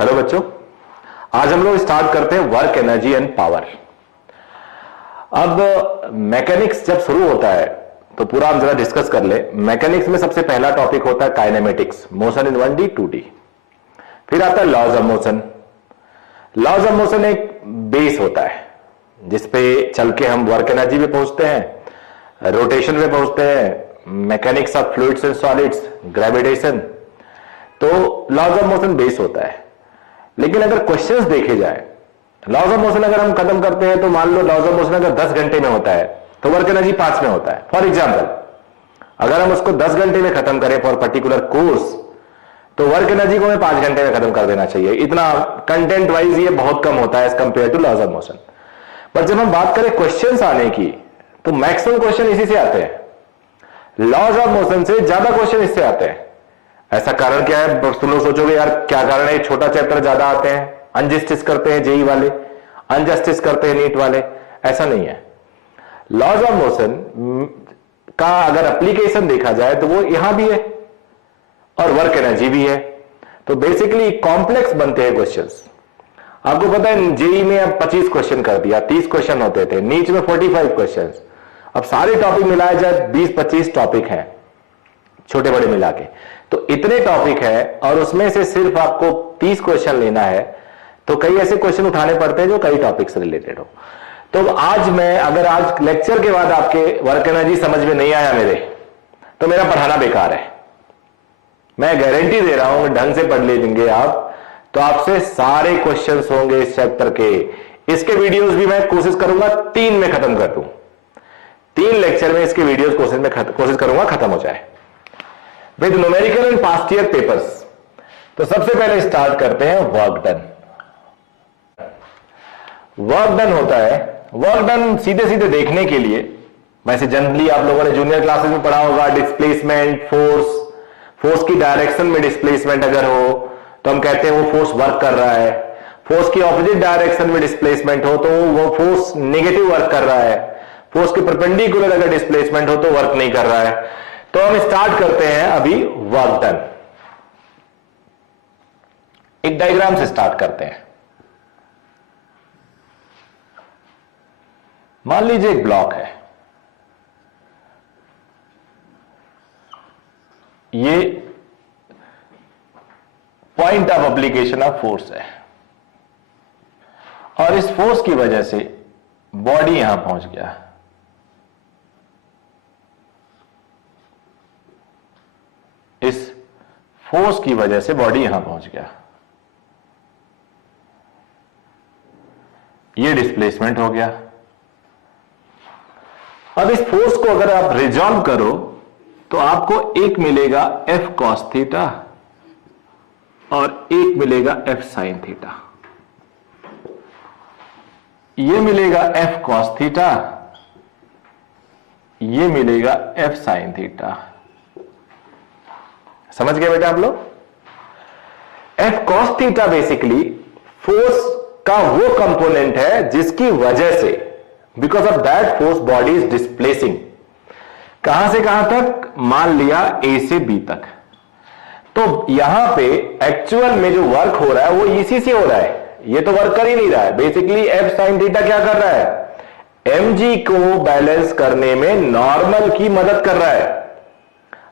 Hello बच्चों, आज हम लोग स्टार्ट करते हैं वर्क एनर्जी एंड पावर। अब मैकेनिक्स जब शुरू होता है तो पूरा हम जरा डिस्कस कर ले। मैकेनिक्स में सबसे पहला टॉपिक होता है kinematics, motion in 1D 2D। फिर आता है laws of motion. Laws of motion एक बेस होता है जिसपे चल के हम वर्क एनर्जी पे पहुंचते हैं, रोटेशन पे पहुंचते हैं, mechanics of fluids and solids, gravitation. तो लॉज ऑफ मोशन बेस होता है। लेकिन अगर क्वेश्चंस देखे जाए, लॉज ऑफ मोशन अगर हम खत्म करते हैं तो मान लो लॉज ऑफ मोशन अगर 10 घंटे में होता है तो वर्क एनर्जी 5 में होता है। फॉर एग्जांपल, अगर हम उसको 10 घंटे में खत्म करें फॉर पर्टिकुलर कोर्स, तो वर्क एनर्जी को हमें 5 घंटे में खत्म कर देना चाहिए। इतना कंटेंट वाइज ये बहुत कम होता है as compare to laws of motion. पर जब हम बात करें क्वेश्चंस आने की, तो मैक्सिमम क्वेश्चन इसी से आते हैं। लॉज ऑफ मोशन से ज्यादा क्वेश्चन इससे आते हैं। ऐसा कारण क्या है? तुम लोग सोचोगे यार क्या कारण है, छोटा चैप्टर ज्यादा आते हैं, अनजस्टिस करते हैं जेई वाले, अनजस्टिस करते हैं नीट वाले। ऐसा नहीं है। लॉज ऑफ मोशन का अगर एप्लीकेशन देखा जाए तो वो यहां भी है और वर्क एनर्जी भी है। तो बेसिकली कॉम्प्लेक्स बनते हैं क्वेश्चंस। आपको पता है जेई में अब 25 क्वेश्चन कर दिया, 30 क्वेश्चन होते थे, नीट में 45 क्वेश्चन। अब सारे टॉपिक मिलाए जाए 20-25 टॉपिक हैं छोटे बड़े मिला के। तो इतने टॉपिक है और उसमें से सिर्फ आपको 30 क्वेश्चन लेना है, तो कई ऐसे क्वेश्चन उठाने पड़ते हैं जो कई टॉपिक से रिलेटेड हो। तो आज मैं, अगर आज लेक्चर के बाद आपके वर्क एनर्जी समझ में नहीं आया मेरे, तो मेरा पढ़ाना बेकार है। मैं गारंटी दे रहा हूं, ढंग से पढ़ लेंगे आप तो आपसे सारे क्वेश्चंस होंगे इस चैप्टर के। इसके वीडियोस भी मैं कोशिश करूंगा 3 में खत्म कर दूं। 3 लेक्चर में इसके वीडियोस कोशिश करूंगा खत्म हो जाए with numerical and past year papers. तो सबसे पहले स्टार्ट करते हैं वर्क डन। वर्क डन होता है, वर्क डन सीधे सीधे देखने के लिए, वैसे जनरली आप लोगों ने जूनियर क्लासेस में पढ़ा होगा, डिस्प्लेसमेंट, फोर्स की डायरेक्शन में डिस्प्लेसमेंट अगर हो तो हम कहते हैं वो फोर्स वर्क कर रहा है। फोर्स की ऑपोजिट डायरेक्शन में डिस्प्लेसमेंट हो तो वो फोर्स नेगेटिव वर्क कर रहा है। फोर्स के परपेंडिकुलर अगर डिस्प्लेसमेंट हो तो वर्क नहीं कर रहा है। तो हम स्टार्ट करते हैं अभी वर्क डन। एक डायग्राम से स्टार्ट करते हैं। मान लीजिए एक ब्लॉक है, ये point of application of force है और इस फोर्स की वजह से बॉडी यहां पहुंच गया। इस फोर्स की वजह से बॉडी यहां पहुंच गया। ये डिस्प्लेसमेंट हो गया। अब इस फोर्स को अगर आप रिजॉल्व करो तो आपको एक मिलेगा F cos थीटा और एक मिलेगा F sin थीटा। ये मिलेगा F cos थीटा, ये मिलेगा F sin थीटा। समझ गए बेटा आप लोग? F cos theta basically force का वो कंपोनेंट है जिसकी वजह से, because of that force body is displacing. कहां से कहां तक? मान लिया A से B तक। तो यहां पे एक्चुअल में जो वर्क हो रहा है वो इसी से हो रहा है, ये तो वर्क कर ही नहीं रहा है। बेसिकली F sin थीटा क्या कर रहा है? mg को बैलेंस करने में नॉर्मल की मदद कर रहा है।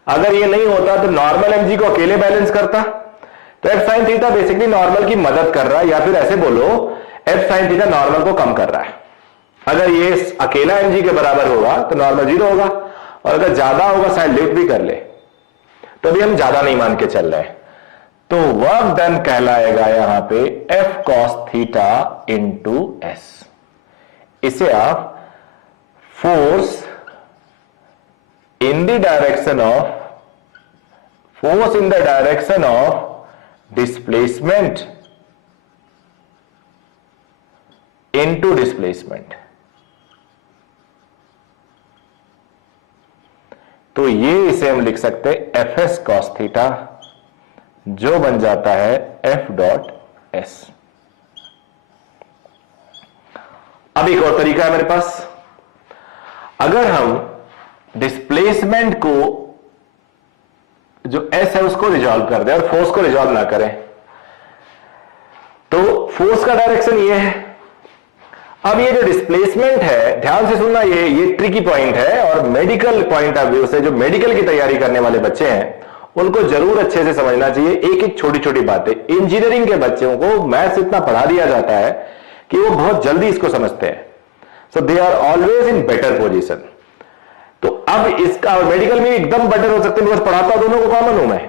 अगर ये नहीं होता तो नॉर्मल mg को अकेले बैलेंस करता। तो F sin theta basically normal की मदद कर रहा है, या फिर ऐसे बोलो F sin थीटा नॉर्मल को कम कर रहा है। अगर ये अकेला mg के बराबर होगा तो नॉर्मल 0 होगा, और अगर ज्यादा होगा साइड लिफ्ट भी कर ले तो भी हम ज्यादा नहीं मान के चल रहे। तो वर्क डन कहलाएगा यहां पे F cos theta into S। इसे आप force in the direction of displacement into displacement. तो ये इसे हम लिख सकते हैं Fs cos थीटा, जो बन जाता है F डॉट S। अब एक और तरीका है मेरे पास। अगर हम डिस्प्लेसमेंट को, जो S है उसको रिजॉल्व कर दें और फोर्स को रिजॉल्व ना करें, फोर्स का डायरेक्शन ये है। अब ये जो डिस्प्लेसमेंट है, ध्यान से सुनना, ये ट्रिकी पॉइंट है और मेडिकल पॉइंट ऑफ व्यू से जो मेडिकल की तैयारी करने वाले बच्चे हैं उनको जरूर अच्छे से समझना चाहिए एक एक छोटी छोटी बातें। इंजीनियरिंग के बच्चों को मैथ्स इतना पढ़ा दिया जाता है कि वो बहुत जल्दी इसको समझते हैं, so they are always in better position. तो अब इसका मेडिकल में एकदम बेटर हो सकते हैं, बिकॉज पढ़ाता दोनों को कॉमन हूं मैं,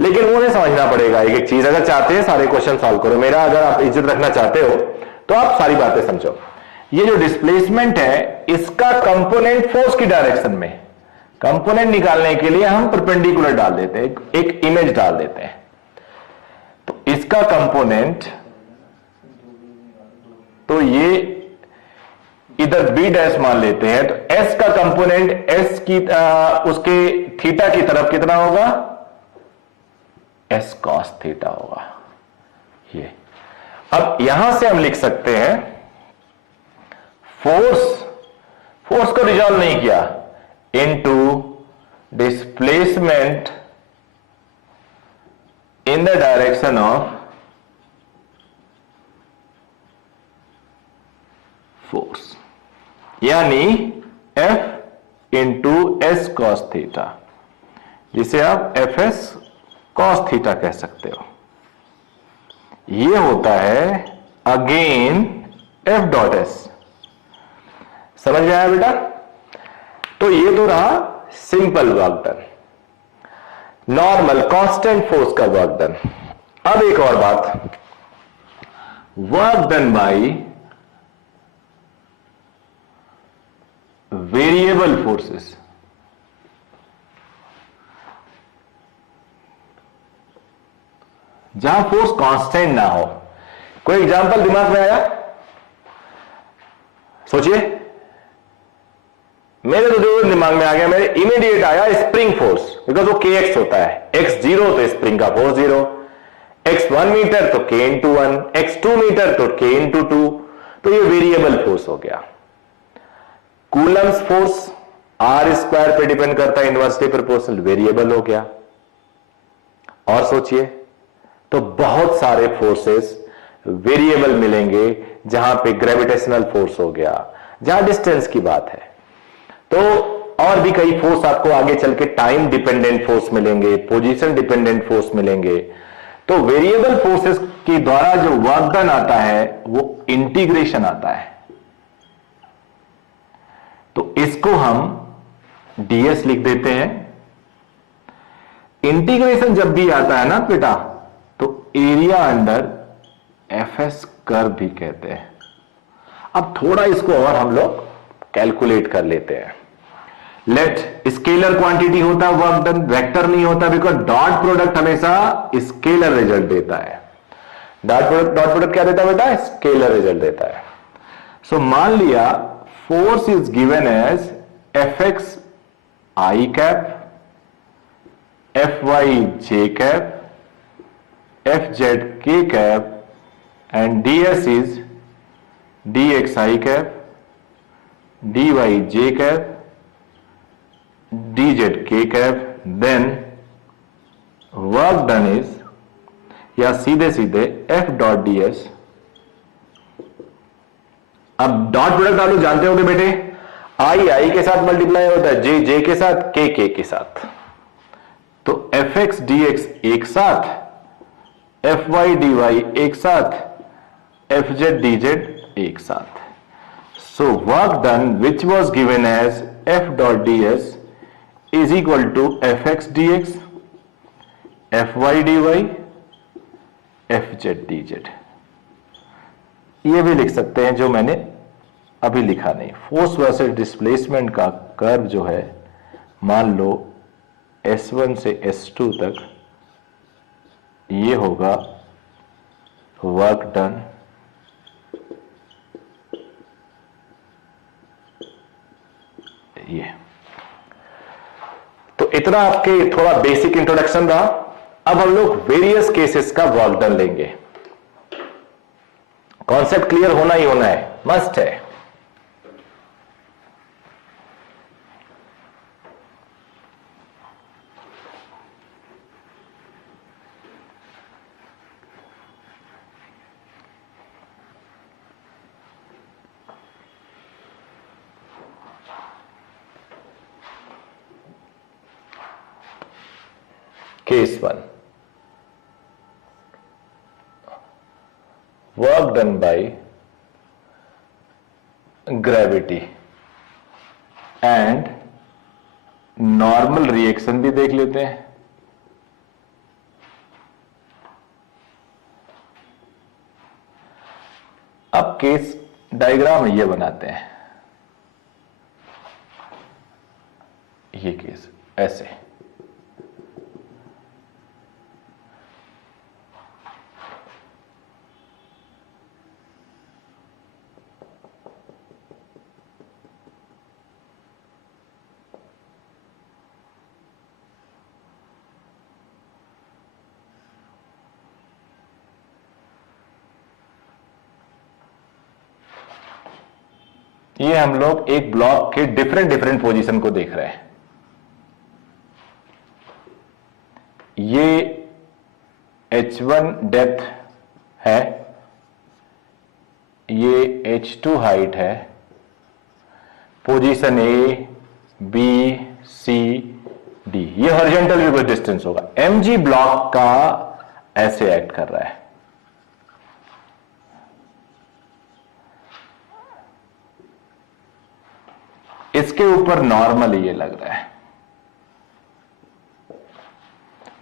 लेकिन वो नहीं समझना पड़ेगा एक एक चीज। अगर चाहते हैं सारे क्वेश्चन सॉल्व करो, मेरा अगर आप इज्जत रखना चाहते हो तो आप सारी बातें समझो। ये जो डिस्प्लेसमेंट है इसका कंपोनेंट फोर्स की डायरेक्शन में, कंपोनेंट निकालने के लिए हम परपेंडिकुलर डाल देते हैं, एक इमेज डाल देते हैं। तो इसका कंपोनेंट, तो ये इधर बी डैश मान लेते हैं, तो एस का कंपोनेंट एस की उसके थीटा की तरफ कितना होगा, एस कॉस थीटा होगा ये। अब यहां से हम लिख सकते हैं फोर्स को रिजॉल्व नहीं किया, into displacement in the direction of force, यानी F into S cos theta, जिसे आप एफ एस कॉस थीटा कह सकते हो। ये होता है अगेन F डॉट एस। समझ में आया बेटा? तो ये तो रहा simple work done, normal constant force का वर्क डन। अब एक और बात, work done by variable forces. जहां फोर्स कांस्टेंट ना हो। कोई एग्जांपल दिमाग में आया? सोचिए। मेरे तो जो दिमाग में आ गया, मेरे इमीडिएट आया स्प्रिंग फोर्स, बिकॉज वो के एक्स होता है। एक्स 0 तो स्प्रिंग का फोर्स 0, एक्स 1 मीटर तो के इंटू 1, एक्स 2 मीटर तो के इंटू 2, तो ये वेरिएबल फोर्स हो गया। कूलम्स फोर्स आर स्क्वायर पे डिपेंड करता है, इनवर्सली प्रोपोर्शनल, वेरिएबल हो गया। और सोचिए, तो बहुत सारे फोर्सेस वेरिएबल मिलेंगे, जहां पे ग्रेविटेशनल फोर्स हो गया, जहां डिस्टेंस की बात है। तो और भी कई फोर्स आपको आगे चल के टाइम डिपेंडेंट फोर्स मिलेंगे, पोजीशन डिपेंडेंट फोर्स मिलेंगे। तो वेरिएबल फोर्सेस के द्वारा जो वर्क डन आता है वो इंटीग्रेशन आता है। तो इसको हम डीएस लिख देते हैं। इंटीग्रेशन जब भी आता है ना बेटा, तो एरिया अंडर एफएस कर्व भी कहते हैं। अब थोड़ा इसको और हम लोग कैलकुलेट कर लेते हैं। लेट स्केलर क्वांटिटी होता है वर्क डन, वेक्टर नहीं होता, बिकॉज डॉट प्रोडक्ट हमेशा स्केलर रिजल्ट देता है। डॉट प्रोडक्ट क्या देता है बेटा? स्केलर रिजल्ट देता है। सो मान लिया force is given as F X I cap, F Y J cap, F Z K cap, and ds is dxi cap, dyj cap, dzk cap, then work done is, या सीधे सीधे f dot ds। अब dot product आप लोग जानते होंगे बेटे, i के साथ मल्टीप्लाई होता है, j के साथ, k के साथ। तो fx dx एक साथ, fy dy एक साथ, fz dz एक साथ। So work done which was given as f dot ds is equal to fx dx, fy dy, fz dz। ये भी लिख सकते हैं जो मैंने अभी लिखा नहीं। फोर्स वर्सेस डिस्प्लेसमेंट का कर्व जो है, मान लो S1 से S2 तक, ये होगा वर्क डन ये। तो इतना आपके थोड़ा बेसिक इंट्रोडक्शन रहा। अब हम लोग वेरियस केसेस का वर्क डन लेंगे। कॉन्सेप्ट क्लियर होना ही होना है, मस्ट है। Case 1, work done by gravity and normal reaction भी देख लेते हैं। अब केस डायग्राम ये बनाते हैं, ये केस ऐसे, ये हम लोग एक ब्लॉक के डिफरेंट डिफरेंट पोजीशन को देख रहे हैं। ये H1 डेप्थ है, ये H2 हाइट है, position A, B, C, D, ये हॉरिजॉन्टल भी कुछ डिस्टेंस होगा। mg ब्लॉक का ऐसे एक्ट कर रहा है। इसके ऊपर नॉर्मल ये लग रहा है,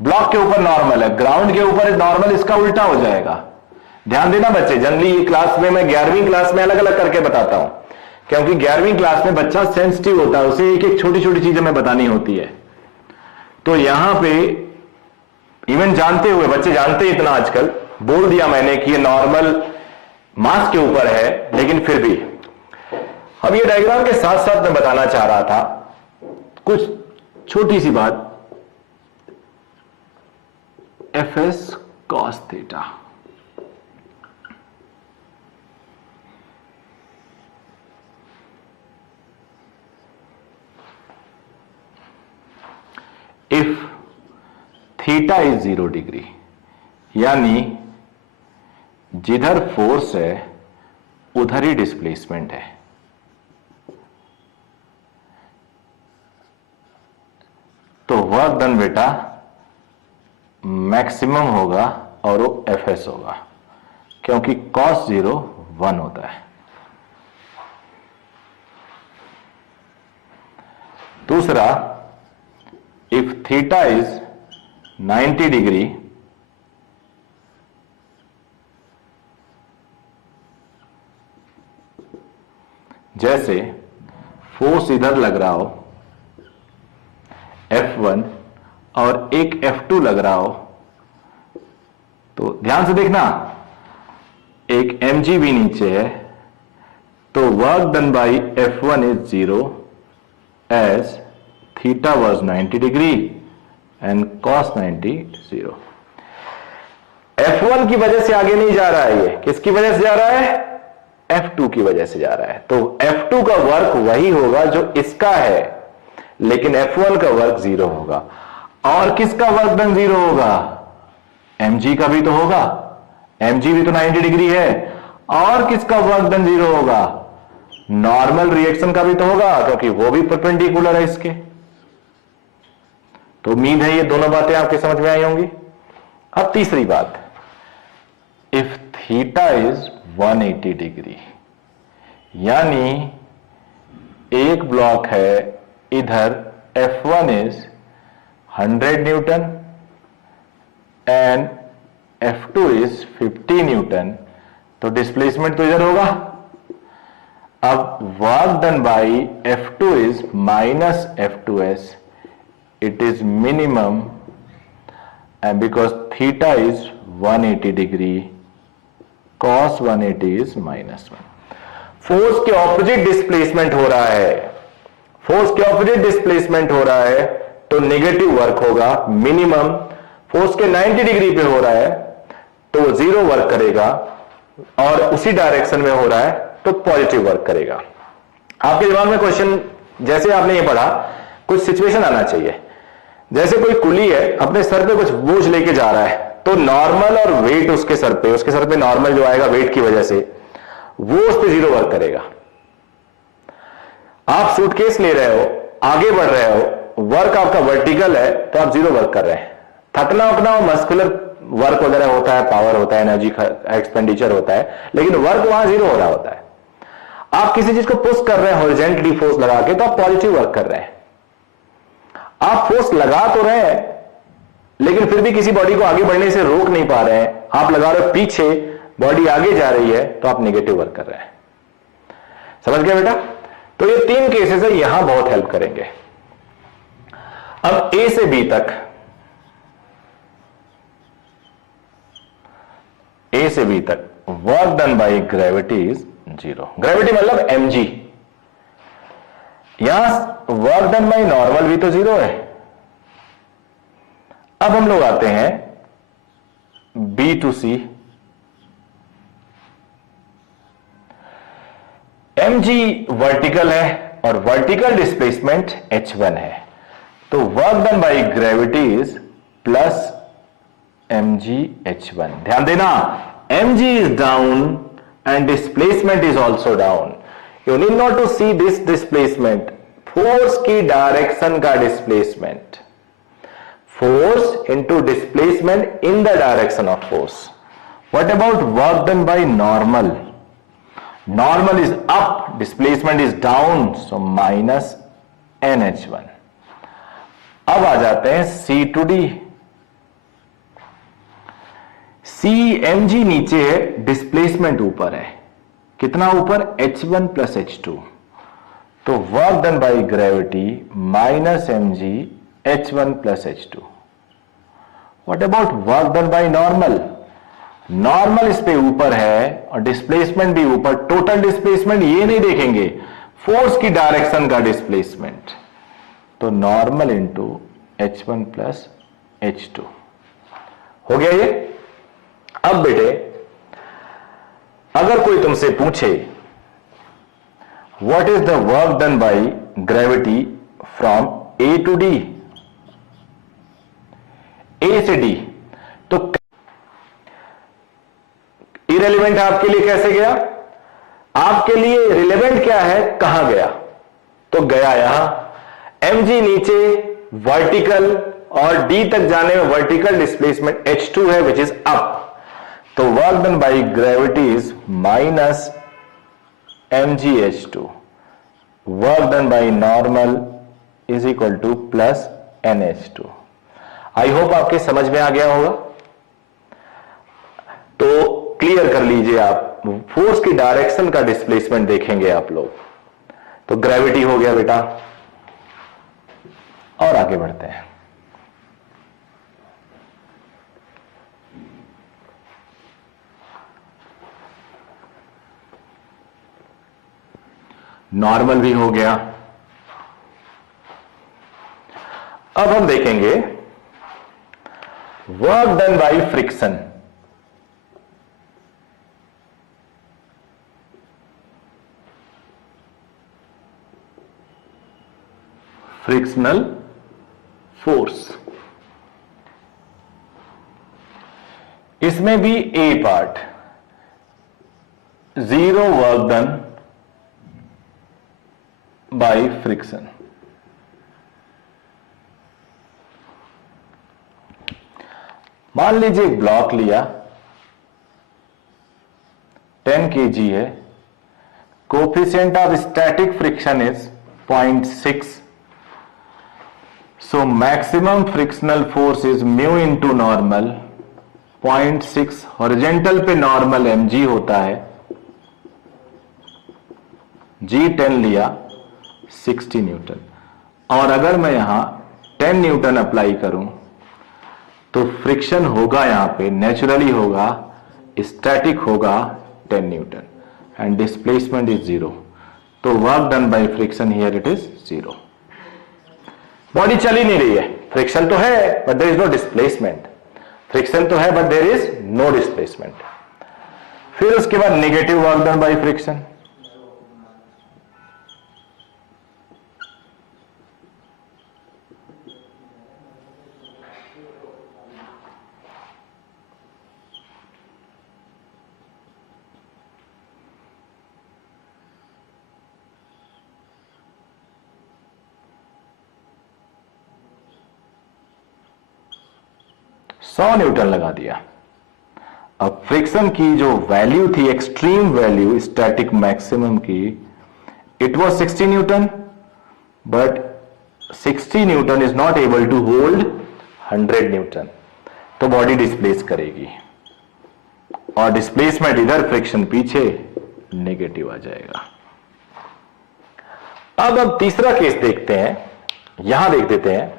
ब्लॉक के ऊपर नॉर्मल है, ग्राउंड के ऊपर नॉर्मल इसका उल्टा हो जाएगा। ध्यान देना बच्चे, जनरली ये क्लास में मैं 11वीं क्लास में अलग अलग करके बताता हूं, क्योंकि 11वीं क्लास में बच्चा सेंसिटिव होता है, उसे एक एक छोटी छोटी चीजें मैं बतानी होती है। तो यहां पे इवन जानते हुए, बच्चे जानते ही इतना आजकल, बोल दिया मैंने कि ये नॉर्मल मास के ऊपर है, लेकिन फिर भी अब ये डायग्राम के साथ साथ मैं बताना चाह रहा था कुछ छोटी सी बात, Fs cos theta. If theta is 0 degree, यानी जिधर फोर्स है उधर ही डिस्प्लेसमेंट है, तो वर्क डन बेटा मैक्सिमम होगा और वो Fs होगा, क्योंकि cos 0 1 होता है। दूसरा, इफ थीटा इज 90 डिग्री, जैसे फोर्स इधर लग रहा हो F1 और एक F2 लग रहा हो, तो ध्यान से देखना, एक mg भी नीचे है, तो work done by F1 is 0 as theta was 90 degree and cos 90 0। F1 की वजह से आगे नहीं जा रहा है, ये किसकी वजह से जा रहा है? F2 की वजह से जा रहा है। तो F2 का वर्क वही होगा जो इसका है, लेकिन F1 का वर्क 0 होगा। और किसका वर्क डन 0 होगा? mg का भी तो होगा, mg भी तो 90 डिग्री है। और किसका वर्क डन 0 होगा? नॉर्मल रिएक्शन का भी तो होगा, क्योंकि वो भी परपेंडिकुलर है इसके। तो उम्मीद है ये दोनों बातें आपके समझ में आई होंगी। अब तीसरी बात, इफ थीटा इज 180 डिग्री, यानी एक ब्लॉक है, इधर F1 is 100 Newton and F2 is 50 Newton, तो डिस्प्लेसमेंट तो इधर होगा। अब work done bye F2 is minus F2s, it is minimum, and because theta is 180 degree, cos 180 is -1। Force के ऑपोजिट डिस्प्लेसमेंट हो रहा है, फोर्स के ऑपोजिट डिस्प्लेसमेंट हो रहा है, तो नेगेटिव वर्क होगा मिनिमम। फोर्स के 90 डिग्री पे हो रहा है तो 0 वर्क करेगा, और उसी डायरेक्शन में हो रहा है तो पॉजिटिव वर्क करेगा। आपके दिमाग में क्वेश्चन, जैसे आपने ये पढ़ा, कुछ सिचुएशन आना चाहिए। जैसे कोई कुली है, अपने सर पे कुछ बोझ लेके जा रहा है, तो नॉर्मल और वेट उसके सर पे नॉर्मल जो आएगा वेट की वजह से, वो उस पे 0 वर्क करेगा। आप सूटकेस ले रहे हो, आगे बढ़ रहे हो, वर्क आपका वर्टिकल है, तो आप 0 वर्क कर रहे हैं। थकना उकना और मस्कुलर वर्क वगैरह होता है, पावर होता है, एनर्जी एक्सपेंडिचर होता है, लेकिन वर्क वहां जीरो हो रहा होता है। आप किसी चीज को पुश कर रहे हैं हॉरिजॉन्टली फोर्स लगा के, तो आप पॉजिटिव वर्क कर रहे हैं। आप फोर्स लगा तो रहे हैं, लेकिन फिर भी किसी बॉडी को आगे बढ़ने से रोक नहीं पा रहे हैं, आप लगा रहे हो पीछे, बॉडी आगे जा रही है, तो आप नेगेटिव वर्क कर रहे हैं। समझ गए बेटा? तो ये 3 केसेस है, यहां बहुत हेल्प करेंगे। अब ए से बी तक, ए से बी तक work done by gravity is 0। Gravity मतलब mg। यहां वर्क डन बाय नॉर्मल भी तो 0 है। अब हम लोग आते हैं B to C. mg vertical है और वर्टिकल डिस्प्लेसमेंट h1 है, तो work done by gravity is plus mg h1। ध्यान देना, mg is down and displacement is also down. You need not to see this displacement, force की direction का displacement, force into displacement in the direction of force. What about work done by normal? Normal is up, displacement is down, so minus nh1. अब आ जाते हैं C to D। C M G नीचे है, displacement ऊपर है, कितना ऊपर? h1 plus h2, तो work done by gravity minus M G h1 plus h2। What about work done by normal? Normal इस पे ऊपर है और डिस्प्लेसमेंट भी ऊपर, टोटल डिस्प्लेसमेंट ये नहीं देखेंगे, फोर्स की डायरेक्शन का डिस्प्लेसमेंट, तो normal into h1 plus h2 हो गया ये। अब बेटे अगर कोई तुमसे पूछे what is the work done by gravity from A to D, A से डी, तो इरेलीवेंट आपके लिए कैसे गया? आपके लिए रिलेवेंट क्या है, कहां गया? तो गया यहां, mg नीचे वर्टिकल और d तक जाने में वर्टिकल डिस्प्लेसमेंट h2 है विच इज अप, तो work done by gravity is minus mgh2। Work done by normal is equal two plus nh2। I hope आपके समझ में आ गया होगा। तो क्लियर कर लीजिए, आप फोर्स की डायरेक्शन का डिस्प्लेसमेंट देखेंगे आप लोग, तो ग्रेविटी हो गया बेटा। और आगे बढ़ते हैं। नॉर्मल भी हो गया। अब हम देखेंगे work done by friction. Frictional force, इसमें भी A part, 0 work done by friction. मान लीजिए एक ब्लॉक लिया, 10 kg है, coefficient of static friction is 0.6, so maximum frictional force is mu into normal 0.6, horizontal पे नॉर्मल mg होता है, G10 लिया 60 न्यूटन, और अगर मैं यहां 10 न्यूटन अप्लाई करूं तो फ्रिक्शन होगा यहां पे नेचुरली होगा, स्टैटिक होगा 10 न्यूटन एंड डिस्प्लेसमेंट इज 0, तो work done by friction here it is 0। Body चल ही नहीं रही है, फ्रिक्शन तो है but there is no displacement, friction तो है but there is no displacement. फिर उसके बाद negative work done by friction, 100 newton लगा दिया। अब फ्रिक्शन की जो वैल्यू थी, एक्सट्रीम वैल्यू स्टैटिक मैक्सिमम की, it was 60 newton, but 60 newton is not able to hold 100 Newton, तो बॉडी डिस्प्लेस करेगी और डिस्प्लेसमेंट इधर, फ्रिक्शन पीछे, नेगेटिव आ जाएगा। अब तीसरा केस देखते हैं, यहां देख देते हैं।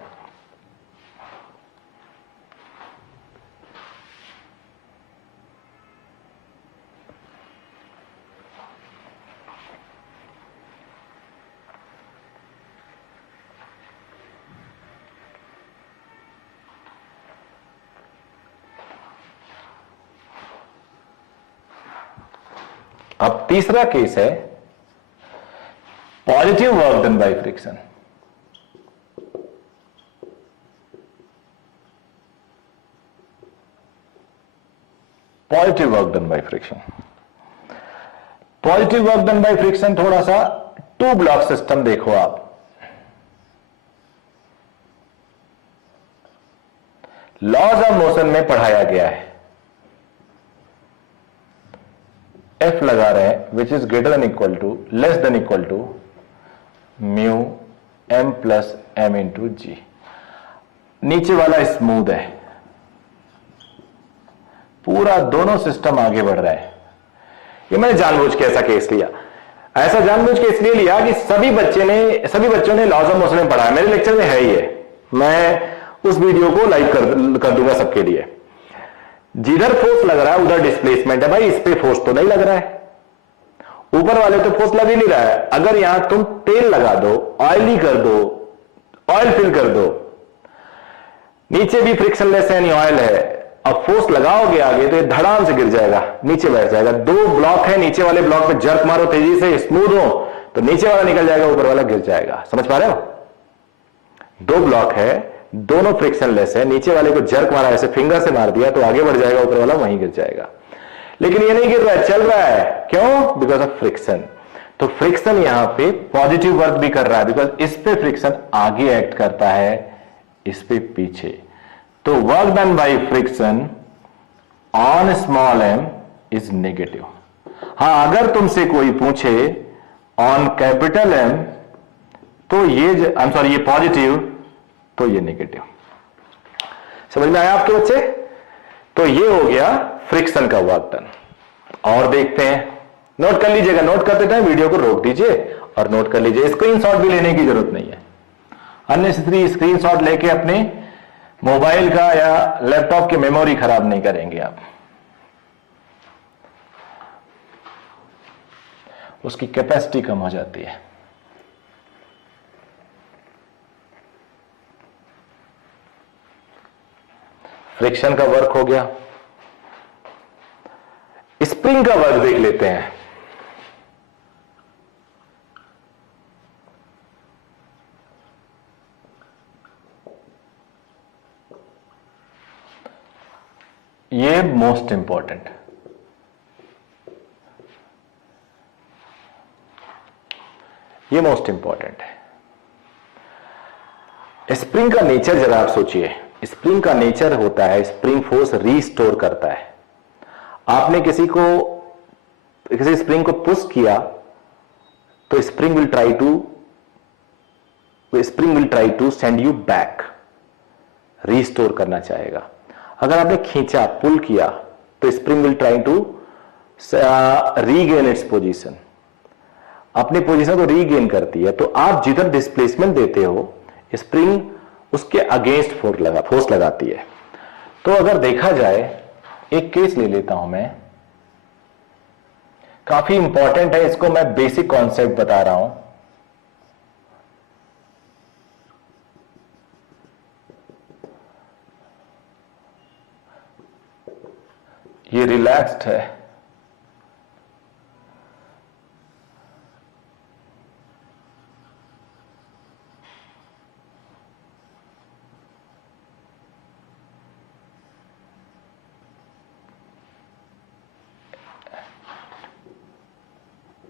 अब तीसरा केस है positive work done by friction. Positive work done by friction, positive work done by friction, थोड़ा सा टू ब्लॉक सिस्टम देखो आप। लॉज ऑफ मोशन में पढ़ाया गया है, एफ लगा रहे हैं which is greater than equal to, less than equal to mu m plus m into g. नीचे वाला स्मूथ है, पूरा दोनों सिस्टम आगे बढ़ रहा है। ये मैंने जानबूझ के ऐसा केस लिया, ऐसा जानबूझ के इसलिए लिया कि सभी बच्चों ने लॉज ऑफ मोशन में पढ़ा है, मेरे लेक्चर में है ही है। मैं उस वीडियो को लाइव कर दूंगा सबके लिए। जिधर फोर्स लग रहा है उधर डिस्प्लेसमेंट है। भाई इस पे फोर्स तो नहीं लग रहा है, ऊपर वाले तो फोर्स लग ही नहीं रहा है। अगर यहां तुम तेल लगा दो, ऑयली कर दो, ऑयल फिल कर दो, नीचे भी फ्रिक्शनलेस है, ऑयल है, अब फोर्स लगाओगे आगे तो ये धड़ाम से गिर जाएगा, नीचे बैठ जाएगा। दो ब्लॉक है, नीचे वाले ब्लॉक पे जर्क मारो तेजी से, स्मूथ हो तो नीचे वाला निकल जाएगा, ऊपर वाला गिर जाएगा। समझ पा रहे हो? दो ब्लॉक है, दोनों फ्रिक्शनलेस है, नीचे वाले को जर्क मारा, ऐसे फिंगर से मार दिया तो आगे बढ़ जाएगा, ऊपर वाला वहीं गिर जाएगा। लेकिन ये नहीं गिर रहा है, चल रहा है। क्यों? Because of friction. तो फ्रिक्शन यहां पे पॉजिटिव वर्क भी कर रहा है, बिकॉज इस पे फ्रिक्शन आगे एक्ट करता है, इस पे पीछे। तो work done by friction on small M is negative. हां, अगर तुमसे कोई पूछे ऑन कैपिटल एम तो ये पॉजिटिव, तो ये नेगेटिव। समझ में आया आपके बच्चे? तो ये हो गया फ्रिक्शन का वर्क डन। और देखते हैं, नोट कर लीजिएगा, नोट करते टाइम वीडियो को रोक दीजिए और नोट कर लीजिए। स्क्रीनशॉट भी लेने की जरूरत नहीं है, अननेसेसरी स्क्रीनशॉट लेके अपने मोबाइल का या लैपटॉप की मेमोरी खराब नहीं करेंगे आप, उसकी कैपेसिटी कम हो जाती है। फ्रिक्शन का वर्क हो गया, स्प्रिंग का वर्क देख लेते हैं। ये मोस्ट इंपॉर्टेंट, ये मोस्ट इंपॉर्टेंट है। स्प्रिंग का नेचर जरा आप सोचिए। स्प्रिंग का नेचर होता है, स्प्रिंग फोर्स रीस्टोर करता है। आपने किसी स्प्रिंग को पुश किया तो spring will try to send you back, restore करना चाहेगा। अगर आपने खींचा, पुल किया, तो spring will try to regain its position, अपनी पोजीशन को रीगेन करती है। तो आप जिधर डिस्प्लेसमेंट देते हो, स्प्रिंग उसके अगेंस्ट फोर्स लगाती है। तो अगर देखा जाए, एक केस ले लेता हूं मैं, काफी इंपॉर्टेंट है, इसको मैं बेसिक कॉन्सेप्ट बता रहा हूं। ये रिलैक्स्ड है,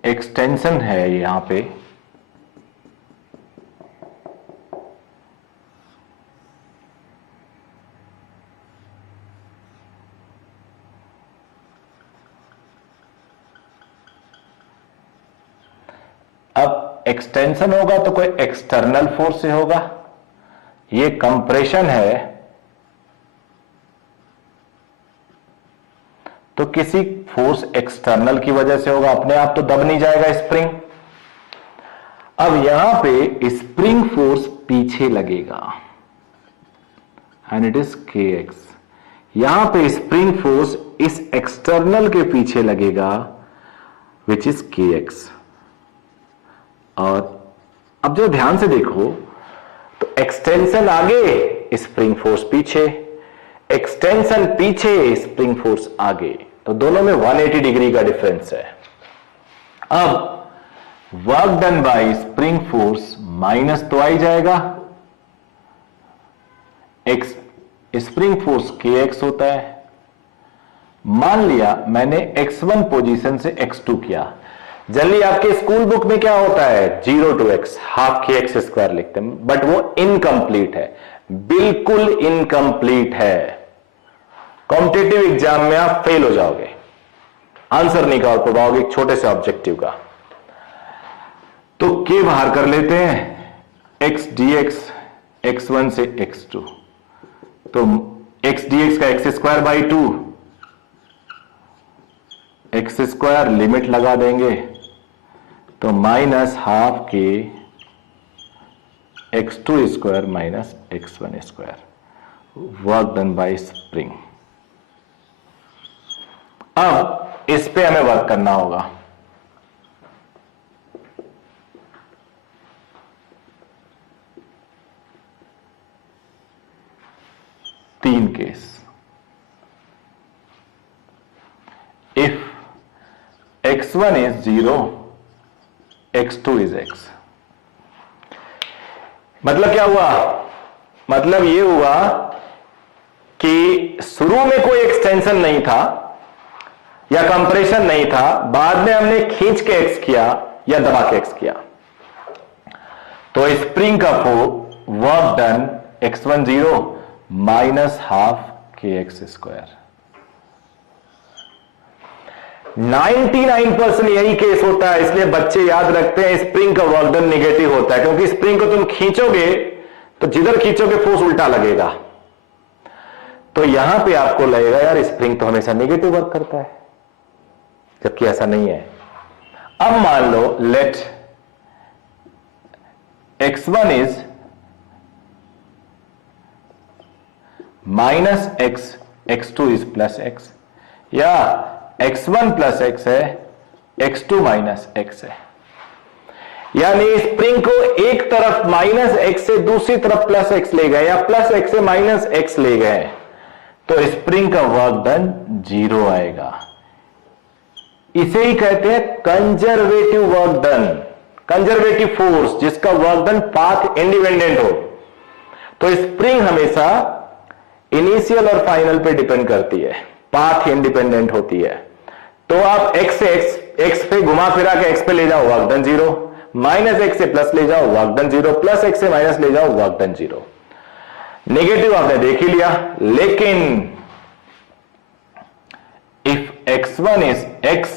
एक्सटेंशन है यहां पे, एक्सटेंशन होगा तो कोई एक्सटर्नल फोर्स से होगा, ये कंप्रेशन है तो किसी फोर्स एक्सटर्नल की वजह से होगा, अपने आप तो दब नहीं जाएगा स्प्रिंग। अब यहां पे स्प्रिंग फोर्स पीछे लगेगा एंड इट इज kx। यहां पे स्प्रिंग फोर्स इस एक्सटर्नल के पीछे लगेगा विच इज kx। और अब जो ध्यान से देखो तो एक्सटेंशन आगे, स्प्रिंग फोर्स पीछे, एक्सटेंशन पीछे, स्प्रिंग फोर्स आगे, तो दोनों में 180 डिग्री का डिफरेंस है। अब work done bye spring force minus तो आ ही जाएगा, स्प्रिंग फोर्स kx होता है। मान लिया मैंने x1 पोजीशन से x2 किया, जनरली आपके स्कूल बुक में क्या होता है 0 to x half kx square लिखते हैं, बट वो इनकंप्लीट है, बिल्कुल इनकंप्लीट है। कॉम्पिटिटिव एग्जाम में आप फेल हो जाओगे, आंसर नहीं कर पाओगे एक छोटे से ऑब्जेक्टिव का। तो k बाहर कर लेते हैं, x dx x1 से x2, तो x dx का x square by 2, x square limit लगा देंगे तो माइनस हाफ के x2 square minus x1 square, work done bye spring. अब इस पे हमें वर्क करना होगा। तीन case, if x1 is 0, x2 is x। मतलब क्या हुआ, मतलब ये हुआ कि शुरू में कोई एक्सटेंशन नहीं था या कंप्रेशन नहीं था, बाद में हमने खींच के x किया या दबा के x किया, तो स्प्रिंग का work done x1 0 minus half kx square. 99% यही केस होता है, इसलिए बच्चे याद रखते हैं स्प्रिंग का वर्क डन नेगेटिव होता है, क्योंकि स्प्रिंग को तुम खींचोगे तो जिधर खींचोगे फोर्स उल्टा लगेगा। तो यहां पे आपको लगेगा यार स्प्रिंग तो हमेशा नेगेटिव वर्क करता है, जबकि ऐसा नहीं है। अब मान लो let x1 is minus x, x2 is plus x, या x1 प्लस x है, x2 माइनस x है। यानी स्प्रिंग को एक तरफ माइनस x से दूसरी तरफ प्लस x ले गए या प्लस x से माइनस x ले गए, तो स्प्रिंग का वर्क डन 0 आएगा। इसे ही कहते हैं conservative work done, conservative force, जिसका वर्क डन पाथ इंडिपेंडेंट हो। तो स्प्रिंग हमेशा इनिशियल और फाइनल पे डिपेंड करती है, पाथ इंडिपेंडेंट होती है। तो आप x से x पे घुमा फिरा के x पे ले जाओ वर्क डन 0, माइनस x से प्लस ले जाओ वर्क डन 0, प्लस x से माइनस ले जाओ वर्क डन 0। नेगेटिव आपने देख ही लिया, लेकिन if x1 is x,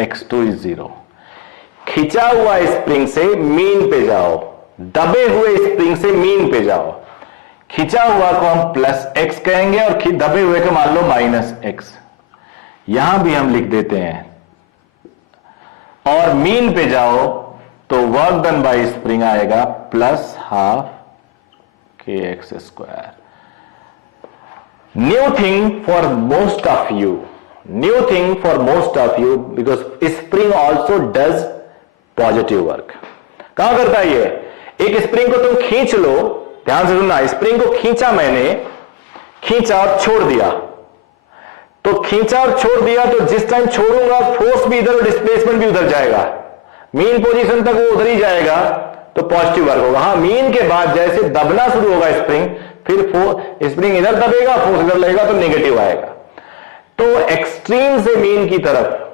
x2 is 0। खिंचा हुआ स्प्रिंग से मीन पे जाओ, दबे हुए स्प्रिंग से मीन पे जाओ। खिंचा हुआ को हम प्लस x कहेंगे और दबे हुए को मान लो माइनस x, यहां भी हम लिख देते हैं। और मीन पे जाओ तो वर्क डन बाय स्प्रिंग आएगा plus half kx square. New thing for most of you, new thing for most of you, because spring also does positive work. कहां करता है ये, एक स्प्रिंग को तुम खींच लो, ध्यान से सुनना, स्प्रिंग को खींचा मैंने, खींचा और छोड़ दिया, तो खींचा और छोड़ दिया तो जिस टाइम छोड़ूंगा फोर्स भी इधर और डिस्प्लेसमेंट भी उधर जाएगा, मीन पोजीशन तक वो उधर ही जाएगा, तो पॉजिटिव वर्क होगा। हाँ, मीन के बाद जैसे दबना शुरू होगा स्प्रिंग, फिर स्प्रिंग इधर दबेगा, फोर्स इधर लगेगा तो नेगेटिव आएगा। तो एक्सट्रीम से मीन की तरफ,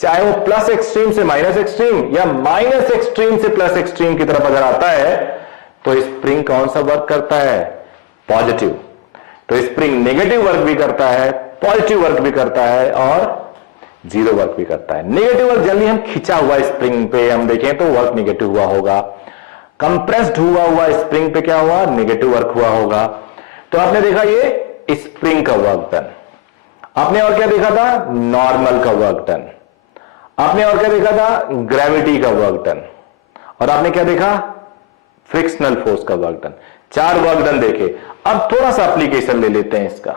चाहे वो प्लस एक्सट्रीम से माइनस एक्सट्रीम या माइनस एक्सट्रीम से प्लस एक्सट्रीम की तरफ अगर आता है, तो स्प्रिंग कौन सा वर्क करता है, पॉजिटिव। तो स्प्रिंग नेगेटिव वर्क भी करता है, पॉजिटिव वर्क भी करता है, और जीरो वर्क भी करता है। नेगेटिव वर्क जनरली हम खिंचा हुआ स्प्रिंग पे हम देखें तो वर्क नेगेटिव हुआ होगा, कंप्रेस्ड हुआ स्प्रिंग पे क्या हुआ, नेगेटिव वर्क हुआ होगा। तो आपने देखा ये स्प्रिंग का वर्क डन, आपने और क्या देखा था, नॉर्मल का वर्क डन, आपने और क्या देखा था, ग्रेविटी का वर्क डन, और आपने क्या देखा, फ्रिक्शनल फोर्स का वर्क डन। 4 वर्क डन देखे। अब थोड़ा सा एप्लीकेशन ले लेते हैं इसका।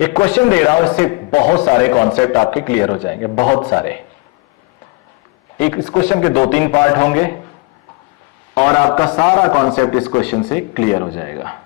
एक क्वेश्चन दे रहा हूं, इससे बहुत सारे कॉन्सेप्ट आपके क्लियर हो जाएंगे, बहुत सारे। एक इस क्वेश्चन के 2-3 पार्ट होंगे और आपका सारा कॉन्सेप्ट इस क्वेश्चन से क्लियर हो जाएगा।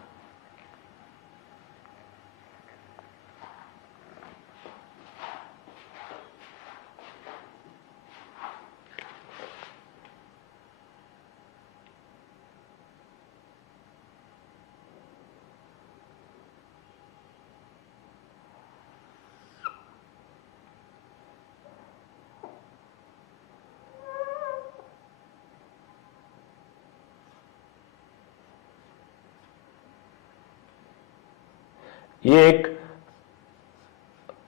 ये एक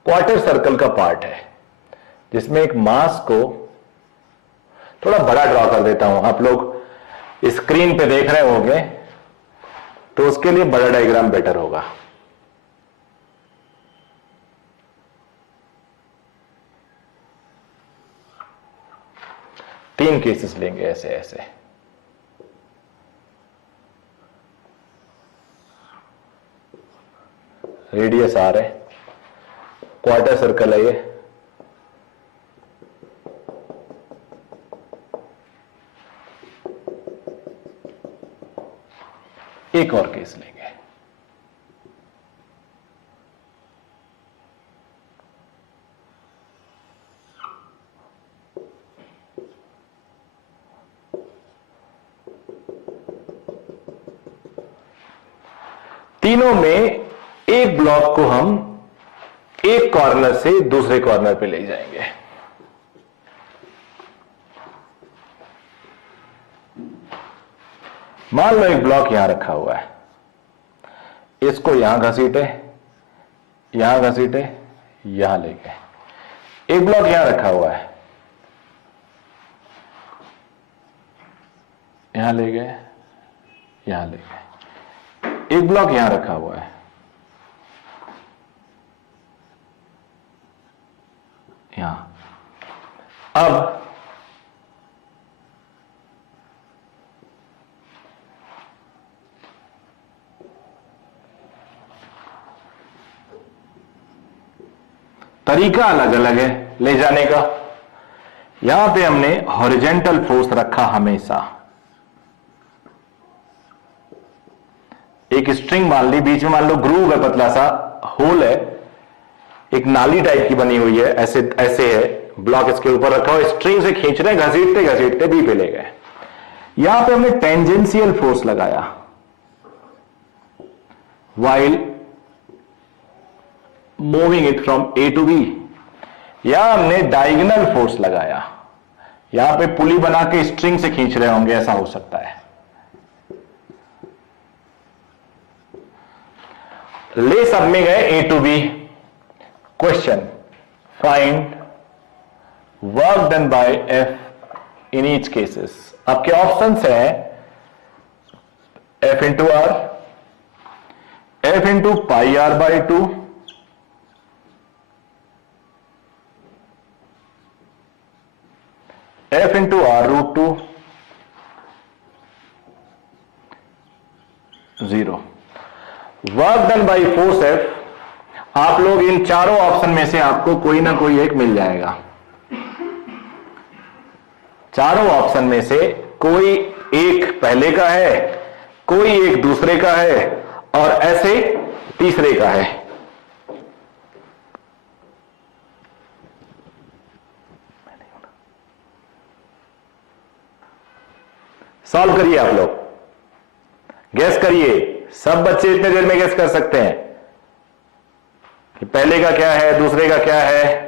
क्वार्टर सर्कल का पार्ट है जिसमें एक मास को थोड़ा बड़ा ड्रॉ कर देता हूं। आप लोग स्क्रीन पे देख रहे होंगे तो उसके लिए बड़ा डायग्राम बेटर होगा। तीन केसेस लेंगे ऐसे ऐसे। रेडियस आर है, क्वार्टर सर्कल है ये, एक और केस लेंगे। तीनों में एक ब्लॉक को हम एक कॉर्नर से दूसरे कॉर्नर पे ले जाएंगे। मान लो एक ब्लॉक यहां रखा हुआ है, इसको यहां घसीटे, यहां घसीटे, यहां ले गए। एक ब्लॉक यहां रखा हुआ है, यहां ले गए, यहां ले गए। एक ब्लॉक यहां रखा हुआ है, यहां। अब तरीका अलग अलग है ले जाने का। यहां पे हमने हॉरिजॉन्टल फोर्स रखा हमेशा। एक स्ट्रिंग मान ली, बीच में मान लो ग्रूव है, पतला सा होल है, एक नाली टाइप की बनी हुई है, ऐसे ऐसे है, ब्लॉक इसके ऊपर रखा हुआ, स्ट्रिंग से खींच रहे, घसीटते घसीटते बी पे ले गए। यहां पे हमने टेंजेंशियल फोर्स लगाया while moving it from A to B. यहां हमने डायगोनल फोर्स लगाया, यहां पे पुली बना के स्ट्रिंग से खींच रहे होंगे, ऐसा हो सकता है। ले सब में गए A to B. Question, find work done by F in each cases. आपके ऑप्शंस हैं F into r, F into pi r by 2, F into r root 2, 0। Work done by force F, आप लोग इन चारों ऑप्शन में से आपको कोई ना कोई एक मिल जाएगा। चारों ऑप्शन में से कोई एक पहले का है, कोई एक दूसरे का है, और ऐसे तीसरे का है। सॉल्व करिए आप लोग, गैस करिए। सब बच्चे इतने देर में गैस कर सकते हैं कि पहले का क्या है, दूसरे का क्या है।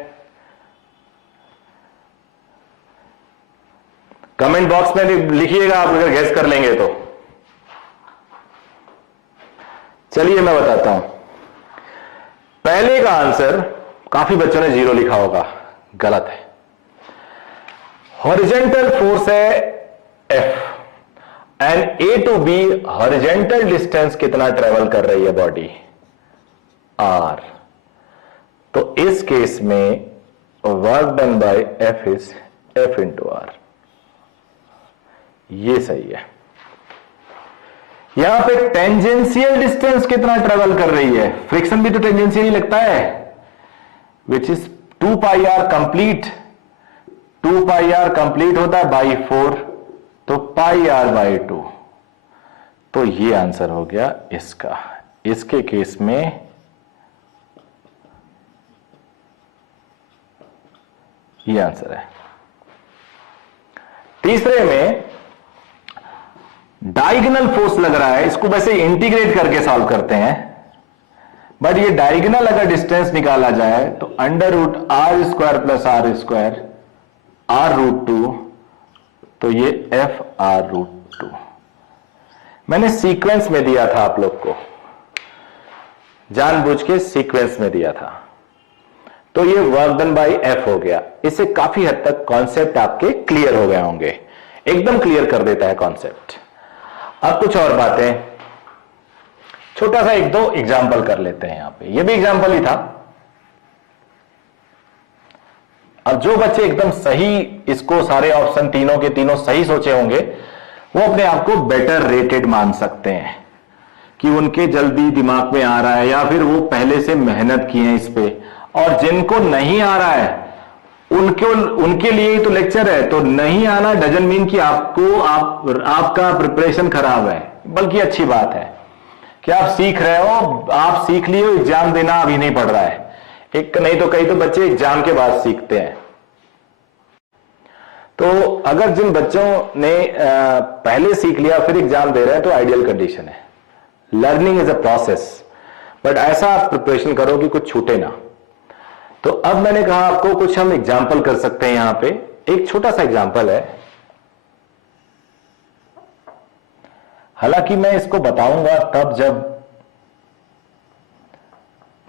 कमेंट बॉक्स में लिखिएगा आप अगर गैस कर लेंगे तो। चलिए मैं बताता हूं। पहले का आंसर काफी बच्चों ने 0 लिखा होगा, गलत है। हॉरिजेंटल फोर्स है F and A to B horizontal distance कितना ट्रेवल कर रही है बॉडी? R। तो इस केस में work done by F is F into R। ये सही है। यहां पे टेंजेंशियल डिस्टेंस कितना ट्रेवल कर रही है? फ्रिक्शन भी तो टेंजेंशियल ही लगता है, which is 2 pi R complete. 2 pi R complete होता है बाई 4, तो पाई आर बाई 2। तो ये आंसर हो गया इसका। इसके केस में ये आंसर है। तीसरे में डायगोनल फोर्स लग रहा है, इसको वैसे इंटीग्रेट करके सॉल्व करते हैं, बट ये डायगोनल अगर डिस्टेंस निकाला जाए तो √r² प्लस r² r√2, तो ये FR√2। मैंने सीक्वेंस में दिया था आप लोग को, जानबूझ के सीक्वेंस में दिया था, तो ये वर्क डन बाय F हो गया। इससे काफी हद तक कॉन्सेप्ट आपके क्लियर हो गए होंगे, एकदम क्लियर कर देता है कॉन्सेप्ट। अब कुछ और बातें, छोटा सा 1-2 एग्जाम्पल कर लेते हैं यहां पे। ये भी एग्जाम्पल ही था। अब जो बच्चे एकदम सही इसको सारे ऑप्शन तीनों के तीनों सही सोचे होंगे, वो अपने आप को बेटर रेटेड मान सकते हैं कि उनके जल्दी दिमाग में आ रहा है या फिर वो पहले से मेहनत किए हैं इस पे। और जिनको नहीं आ रहा है उनके लिए ही तो लेक्चर है, तो नहीं आना डजंट मीन कि आपका प्रिपरेशन खराब है, बल्कि अच्छी बात है कि आप सीख रहे हो, आप सीख लिए हो, एग्जाम देना अभी नहीं पड़ रहा है। एक नहीं तो कई तो बच्चे एग्जाम के बाद सीखते हैं। तो अगर जिन बच्चों ने पहले सीख लिया फिर एग्जाम दे रहे हैं तो आइडियल कंडीशन है। Learning is a process, but ऐसा प्रिपरेशन करो कि कुछ छूटे ना। तो अब मैंने कहा आपको कुछ हम एग्जाम्पल कर सकते हैं। यहां पे एक छोटा सा एग्जाम्पल है, हालांकि मैं इसको बताऊंगा तब जब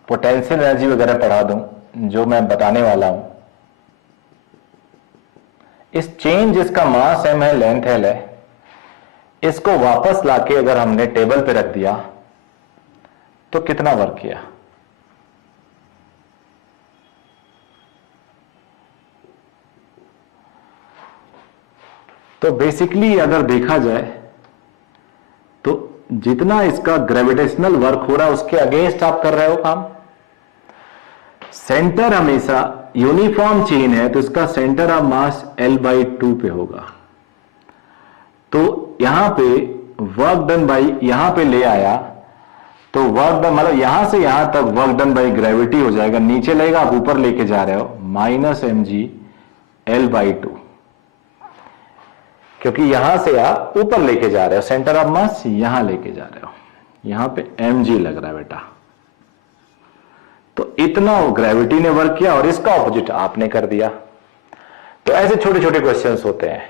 पोटेंशियल एनर्जी वगैरह पढ़ा दूं, जो मैं बताने वाला हूं। इस चेन जिसका मास m है, लेंथ l है, इसको वापस लाके अगर हमने टेबल पे रख दिया तो कितना वर्क किया? तो बेसिकली अगर देखा जाए तो जितना इसका ग्रेविटेशनल वर्क हो रहा है उसके अगेंस्ट आप कर रहे हो काम। सेंटर हमेशा यूनिफॉर्म चेन है तो इसका सेंटर ऑफ मास L/2 पे होगा। तो यहां पे वर्क डन बाई, यहां पे ले आया तो वर्क डन मतलब यहां से यहां तक वर्क डन बाई ग्रेविटी हो जाएगा, नीचे लगेगा, आप ऊपर लेके जा रहे हो -mg L/2, क्योंकि यहां से आप ऊपर लेके जा रहे हो, सेंटर ऑफ मास यहां लेके जा रहे हो, यहां पे mg लग रहा है बेटा। तो इतना ग्रेविटी ने वर्क किया और इसका ऑपोजिट आपने कर दिया। तो ऐसे छोटे छोटे क्वेश्चंस होते हैं,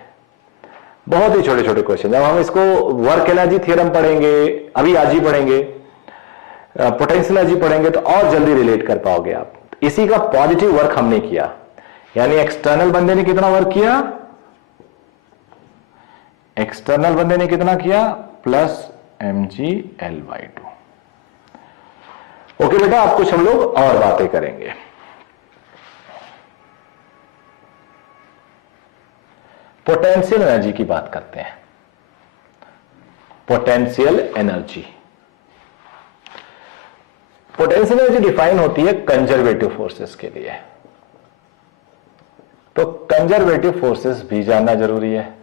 बहुत ही छोटे छोटे क्वेश्चन। अब हम इसको वर्क एनर्जी थ्योरम पढ़ेंगे, अभी आज ही पढ़ेंगे, पोटेंशियल एनर्जी पढ़ेंगे तो और जल्दी रिलेट कर पाओगे आप। इसी का पॉजिटिव वर्क हमने किया, यानी एक्सटर्नल बंदे ने कितना वर्क किया? एक्सटर्नल बंदे ने कितना किया? +mg L/2। ओके बेटा, आप कुछ हम लोग और बातें करेंगे। पोटेंशियल एनर्जी की बात करते हैं। Potential energy, potential energy define होती है कंजर्वेटिव फोर्सेस के लिए। तो कंजर्वेटिव फोर्सेस भी जानना जरूरी है।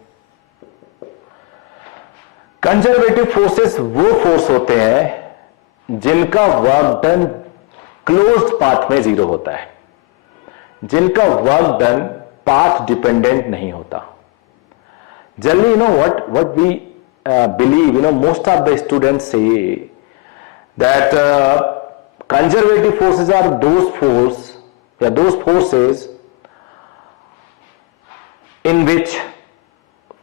कंजर्वेटिव फोर्सेस वो फोर्स होते हैं जिनका वर्क डन क्लोज्ड पाथ में 0 होता है, जिनका वर्क डन पाथ डिपेंडेंट नहीं होता। Generally you know what we believe, most of the students say that conservative forces are those forces in which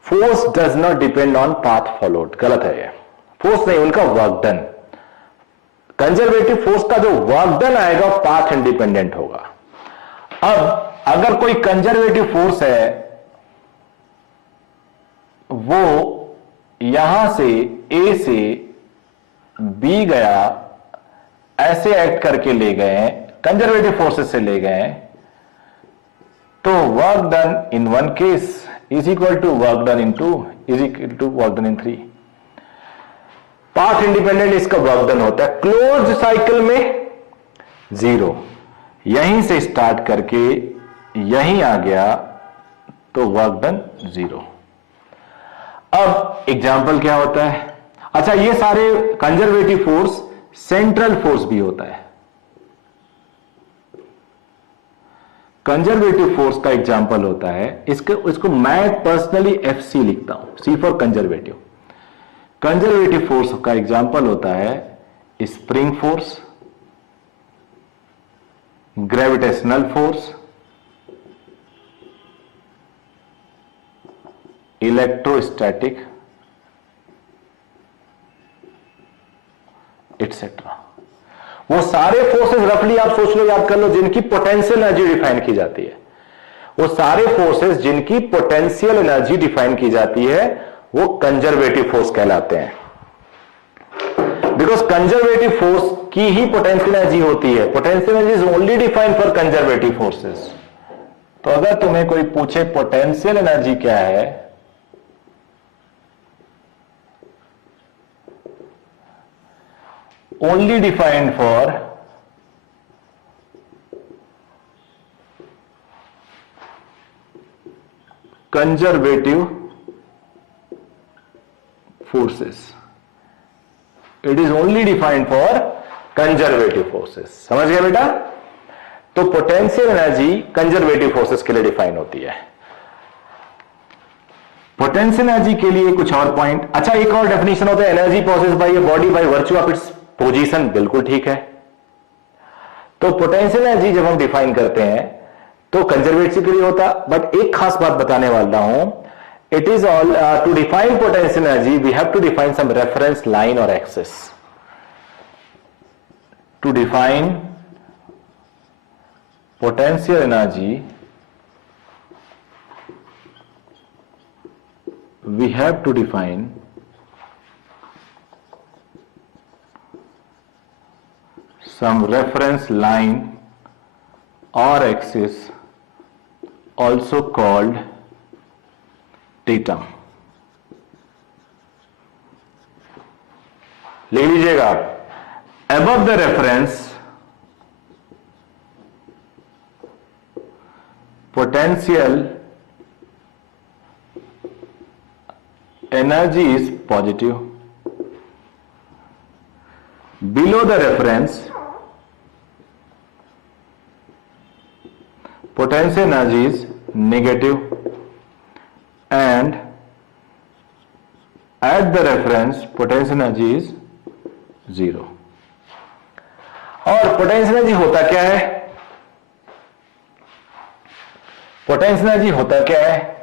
force does not depend on path followed। गलत है ये, force नहीं, उनका work done. Conservative force का जो work done आएगा path independent होगा। अब अगर कोई कंजर्वेटिव फोर्स है वो यहां से ए से बी गया, ऐसे एक्ट करके ले गए, कंजर्वेटिव फोर्सेस से ले गए, तो work done in one case is equal to work done in 2 is equal to work done in 3। Path independent इसका वर्क डन होता है। क्लोज्ड साइकिल में 0, यहीं से स्टार्ट करके यहीं आ गया तो वर्क डन 0। अब एग्जाम्पल क्या होता है? अच्छा, ये सारे कंजर्वेटिव फोर्स सेंट्रल फोर्स भी होता है। कंजर्वेटिव फोर्स का एग्जाम्पल होता है, इसको मैं पर्सनली एफसी लिखता हूं, सी फॉर कंजर्वेटिव। कंजर्वेटिव फोर्स का एग्जाम्पल होता है spring force, gravitational force, electrostatic etcetera. वो सारे फोर्सेस रफली आप सोच लो, याद कर लो, जिनकी पोटेंशियल एनर्जी डिफाइन की जाती है। वो सारे फोर्सेस जिनकी पोटेंशियल एनर्जी डिफाइन की जाती है वो कंजर्वेटिव फोर्स कहलाते हैं। बिकॉज कंजर्वेटिव फोर्स की ही पोटेंशियल एनर्जी होती है। Potential energy is only defined for conservative forces. तो अगर तुम्हें कोई पूछे पोटेंशियल एनर्जी क्या है, only defined for conservative forces, it is only defined for conservative forces। समझ गया बेटा? तो पोटेंशियल एनर्जी कंजर्वेटिव फोर्सेस के लिए डिफाइन होती है। पोटेंशियल एनर्जी के लिए कुछ और पॉइंट। अच्छा, एक और डेफिनेशन होता है energy possessed by a body by virtue of its position. बिल्कुल ठीक है। तो पोटेंशियल एनर्जी जब हम डिफाइन करते हैं तो कंजर्वेटिव के लिए होता, बट एक खास बात बताने वाला हूं। It is all to define potential energy we have to define some reference line और axis. To define potential energy we have to define some reference line or axis, also called datum। ले लीजिएगा, above the reference potential energy is positive, below the reference potential energy is negative, and at the reference potential energy is 0। और potential energy होता क्या है? Potential energy होता क्या है?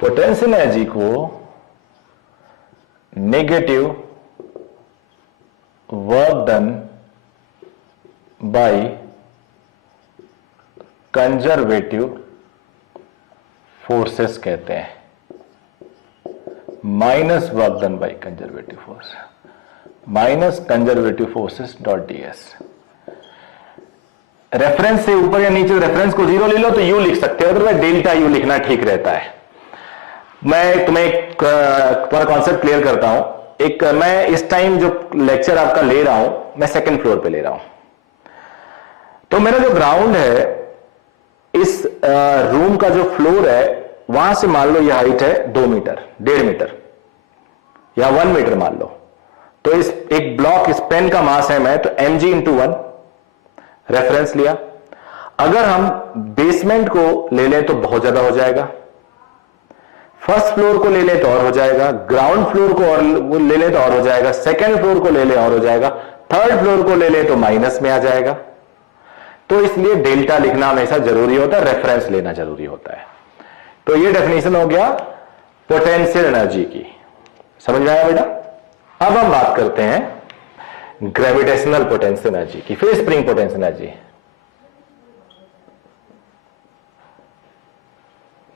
Potential energy को negative work done by conservative forces कहते हैं, minus work done by conservative force, minus conservative forces dot DS. Reference से ऊपर या नीचे रेफरेंस को 0 ले लो तो यू लिख सकते हो, अदरवाइज डेल्टा यू लिखना ठीक रहता है। मैं तुम्हें एक पूरा कॉन्सेप्ट क्लियर करता हूं। एक मैं इस टाइम जो लेक्चर आपका ले रहा हूं मैं सेकंड फ्लोर पे ले रहा हूं, तो मेरा जो ग्राउंड है इस रूम का जो फ्लोर है वहां से मान लो ये हाइट है 2 मीटर, 1.5 मीटर या 1 मीटर मान लो। तो इस एक ब्लॉक, इस पेन का मास है मैं तो mg इंटू 1 रेफरेंस लिया। अगर हम बेसमेंट को ले लें तो बहुत ज्यादा हो जाएगा, फर्स्ट फ्लोर को ले लें तो और हो जाएगा, ग्राउंड फ्लोर को और ले लें तो और हो जाएगा, सेकेंड फ्लोर को ले लें और हो जाएगा, थर्ड फ्लोर को ले ले तो माइनस में आ जाएगा। तो इसलिए डेल्टा लिखना हमेशा जरूरी होता है, रेफरेंस लेना जरूरी होता है। तो ये डेफिनेशन हो गया पोटेंशियल एनर्जी की। समझ में आया बेटा? अब हम बात करते हैं ग्रेविटेशनल पोटेंशियल एनर्जी की, फिर spring potential energy.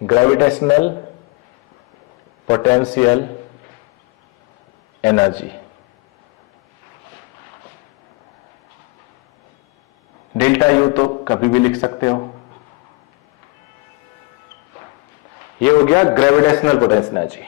Gravitational potential energy, delta U तो कभी भी लिख सकते हो। ये हो गया ग्रेविटेशनल पोटेंशियल एनर्जी।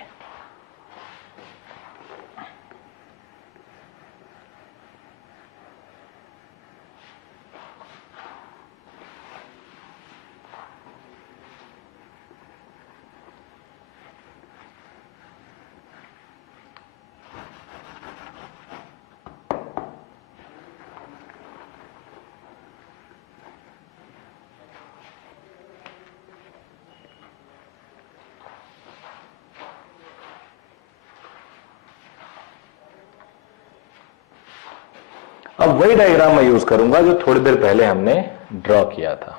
अब वही डायग्राम मैं यूज करूंगा जो थोड़ी देर पहले हमने ड्रॉ किया था।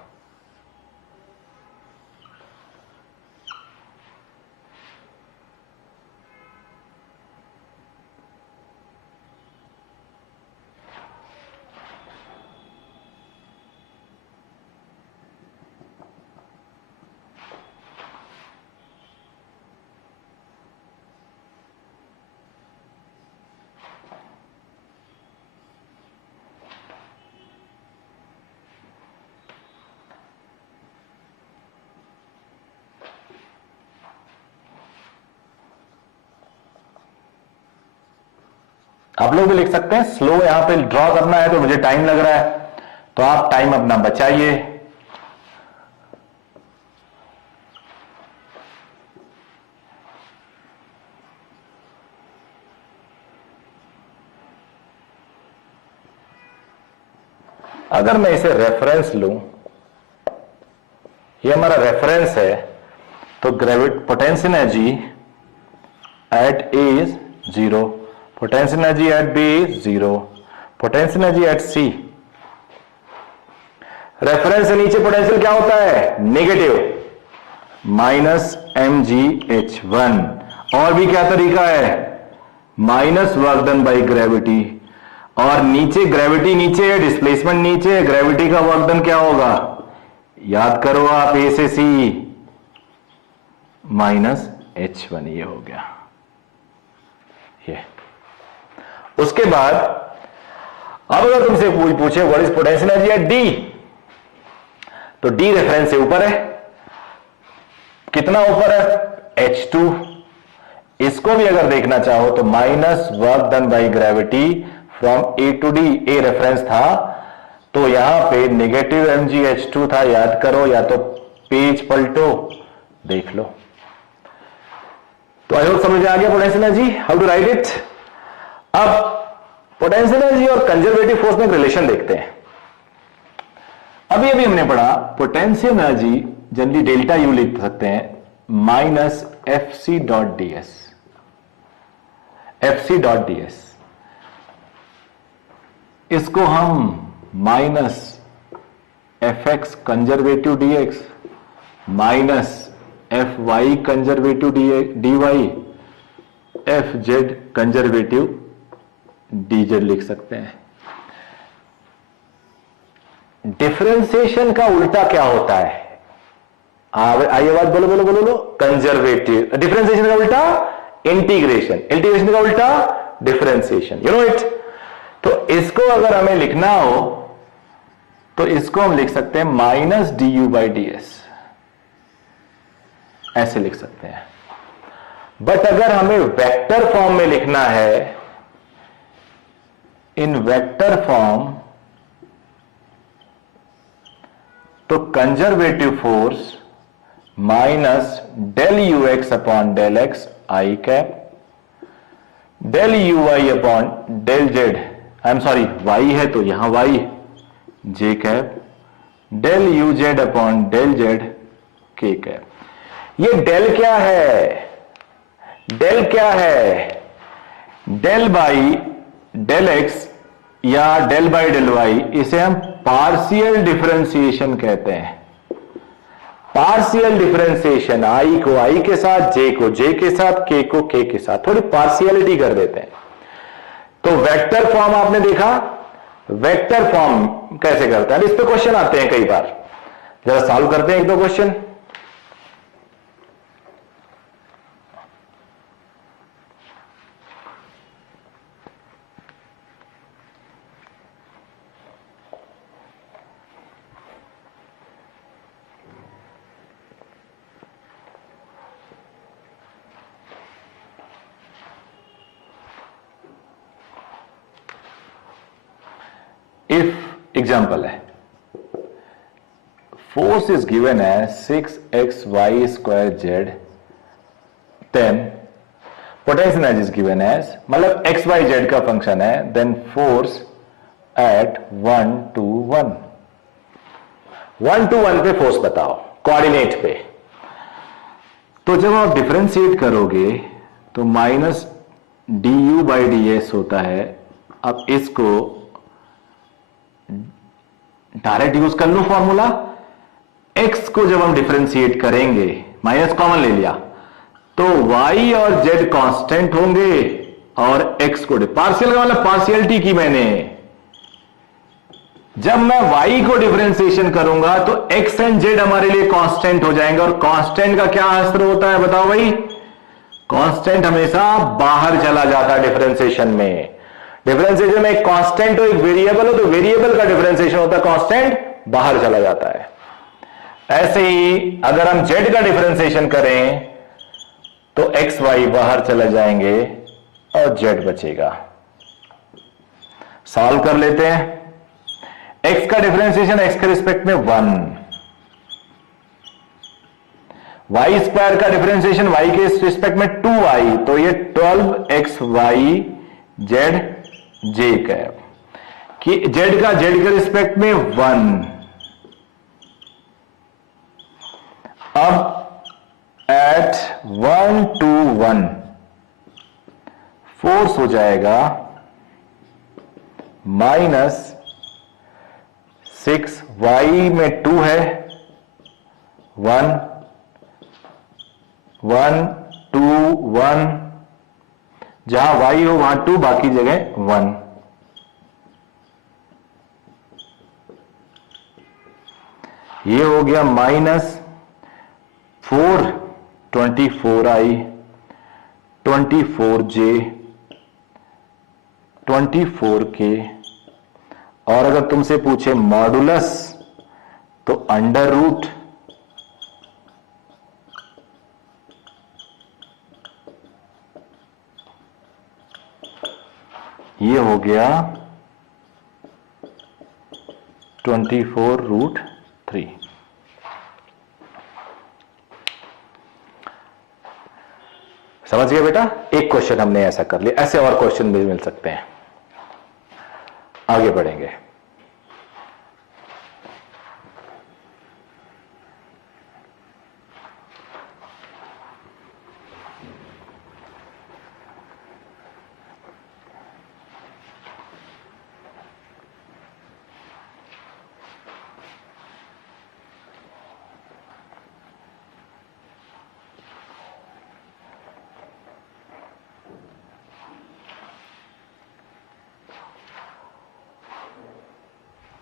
आप लोग भी लिख सकते हैं, स्लो यहां पे ड्रॉ करना है तो मुझे टाइम लग रहा है, तो आप टाइम अपना बचाइए। अगर मैं इसे रेफरेंस लूं, ये हमारा रेफरेंस है, तो potential energy at A is 0, potential energy at B is 0, potential energy at C, reference से नीचे पोटेंशियल क्या होता है? Negative, -mgh1। और भी क्या तरीका है? Minus work done by gravity, और नीचे ग्रेविटी नीचे है, डिस्प्लेसमेंट नीचे है, ग्रेविटी का वर्क डन क्या होगा? याद करो आप, ए से सी -h1, ये हो गया। ये उसके बाद अब अगर तुमसे कोई पूछे what is potential energy at D, तो डी रेफरेंस से ऊपर है। कितना ऊपर है? H2। इसको भी अगर देखना चाहो तो minus work done by gravity from A to D, A reference था, तो यहां पे नेगेटिव mgh2 था, याद करो, या तो पेज पलटो देख लो। तो आई होप समझ आ गया potential energy, how to write it. अब पोटेंशियल एनर्जी और कंजर्वेटिव फोर्स में एक रिलेशन देखते हैं। अभी अभी हमने पढ़ा potential energy generally delta U लिख सकते हैं minus FC dot ds, FC dot ds, इसको हम minus FX conservative dx minus FY conservative dy FZ conservative dz लिख सकते हैं। डिफरेंशिएशन का उल्टा क्या होता है? आइए बात बोलो बोलो बोलो बोलो। कंजर्वेटिव। डिफरेंशिएशन का उल्टा इंटीग्रेशन, इंटीग्रेशन का उल्टा डिफरेंशिएशन, यू नो इट। तो इसको अगर हमें लिखना हो तो इसको हम लिख सकते हैं माइनस du बाई ds, ऐसे लिख सकते हैं। बट अगर हमें वेक्टर फॉर्म में लिखना है, इन वेक्टर फॉर्म, तो conservative force minus del U X upon del X I cap, del U Y upon del Z, I am sorry Y है तो यहां Y J cap, del U Z upon del Z K cap. ये del क्या है? Del क्या है? Del by del X या del by del Y, इसे हम पार्शियल डिफरेंशिएशन कहते हैं। पार्शियल डिफरेंशिएशन, आई को आई के साथ, जे को जे के साथ, के को के के साथ, थोड़ी पार्शियलिटी कर देते हैं। तो वेक्टर फॉर्म आपने देखा, वेक्टर फॉर्म कैसे करता है, इस पे क्वेश्चन आते हैं कई बार। जरा सॉल्व करते हैं एक दो क्वेश्चन। इफ एग्जाम्पल है, force is given as 6xy square Z, then potential energy is given as, मतलब एक्स वाई जेड का फंक्शन है, then force at 1 to 1, 1 to 1 पे फोर्स बताओ, कोऑर्डिनेट पे। तो जब आप डिफरेंशिएट करोगे तो माइनस du बाई ds होता है। अब इसको डायरेक्ट यूज कर लो फॉर्मूला, x को जब हम डिफरेंशिएट करेंगे, माइनस कॉमन ले लिया, तो y और z कांस्टेंट होंगे और x को पार्शियल का मतलब पार्शियलिटी की मैंने। जब मैं y को डिफरेंशिएशन करूंगा तो x एंड z हमारे लिए कांस्टेंट हो जाएंगे, और कांस्टेंट का क्या असर होता है बताओ भाई, कांस्टेंट हमेशा बाहर चला जाता है डिफरेंशिएशन में। डिफरेंशिएशन में एक कांस्टेंट हो, एक वेरिएबल हो, तो वेरिएबल का डिफरेंशिएशन होता है, कांस्टेंट बाहर चला जाता है। ऐसे ही अगर हम z का डिफरेंशिएशन करें तो x y बाहर चले जाएंगे और z बचेगा। सॉल्व कर लेते हैं। x का डिफरेंशिएशन x के रिस्पेक्ट में 1, y स्क्वायर का डिफरेंशिएशन y के रिस्पेक्ट में 2y, तो ये 12xy z j कैप, कि z का z के रिस्पेक्ट में 1। अब एट 1 to 1 फोर्स हो जाएगा माइनस 6y में 2 है, 1 1 2 1, जहां y हो वहां 2, बाकी जगह 1। ये हो गया माइनस 4 24i 24j 24k, और अगर तुमसे पूछे मॉडुलस तो अंडर रूट ये हो गया 24√3। समझ गया बेटा? एक क्वेश्चन हमने ऐसा कर लिया, ऐसे और क्वेश्चन भी मिल सकते हैं। आगे बढ़ेंगे।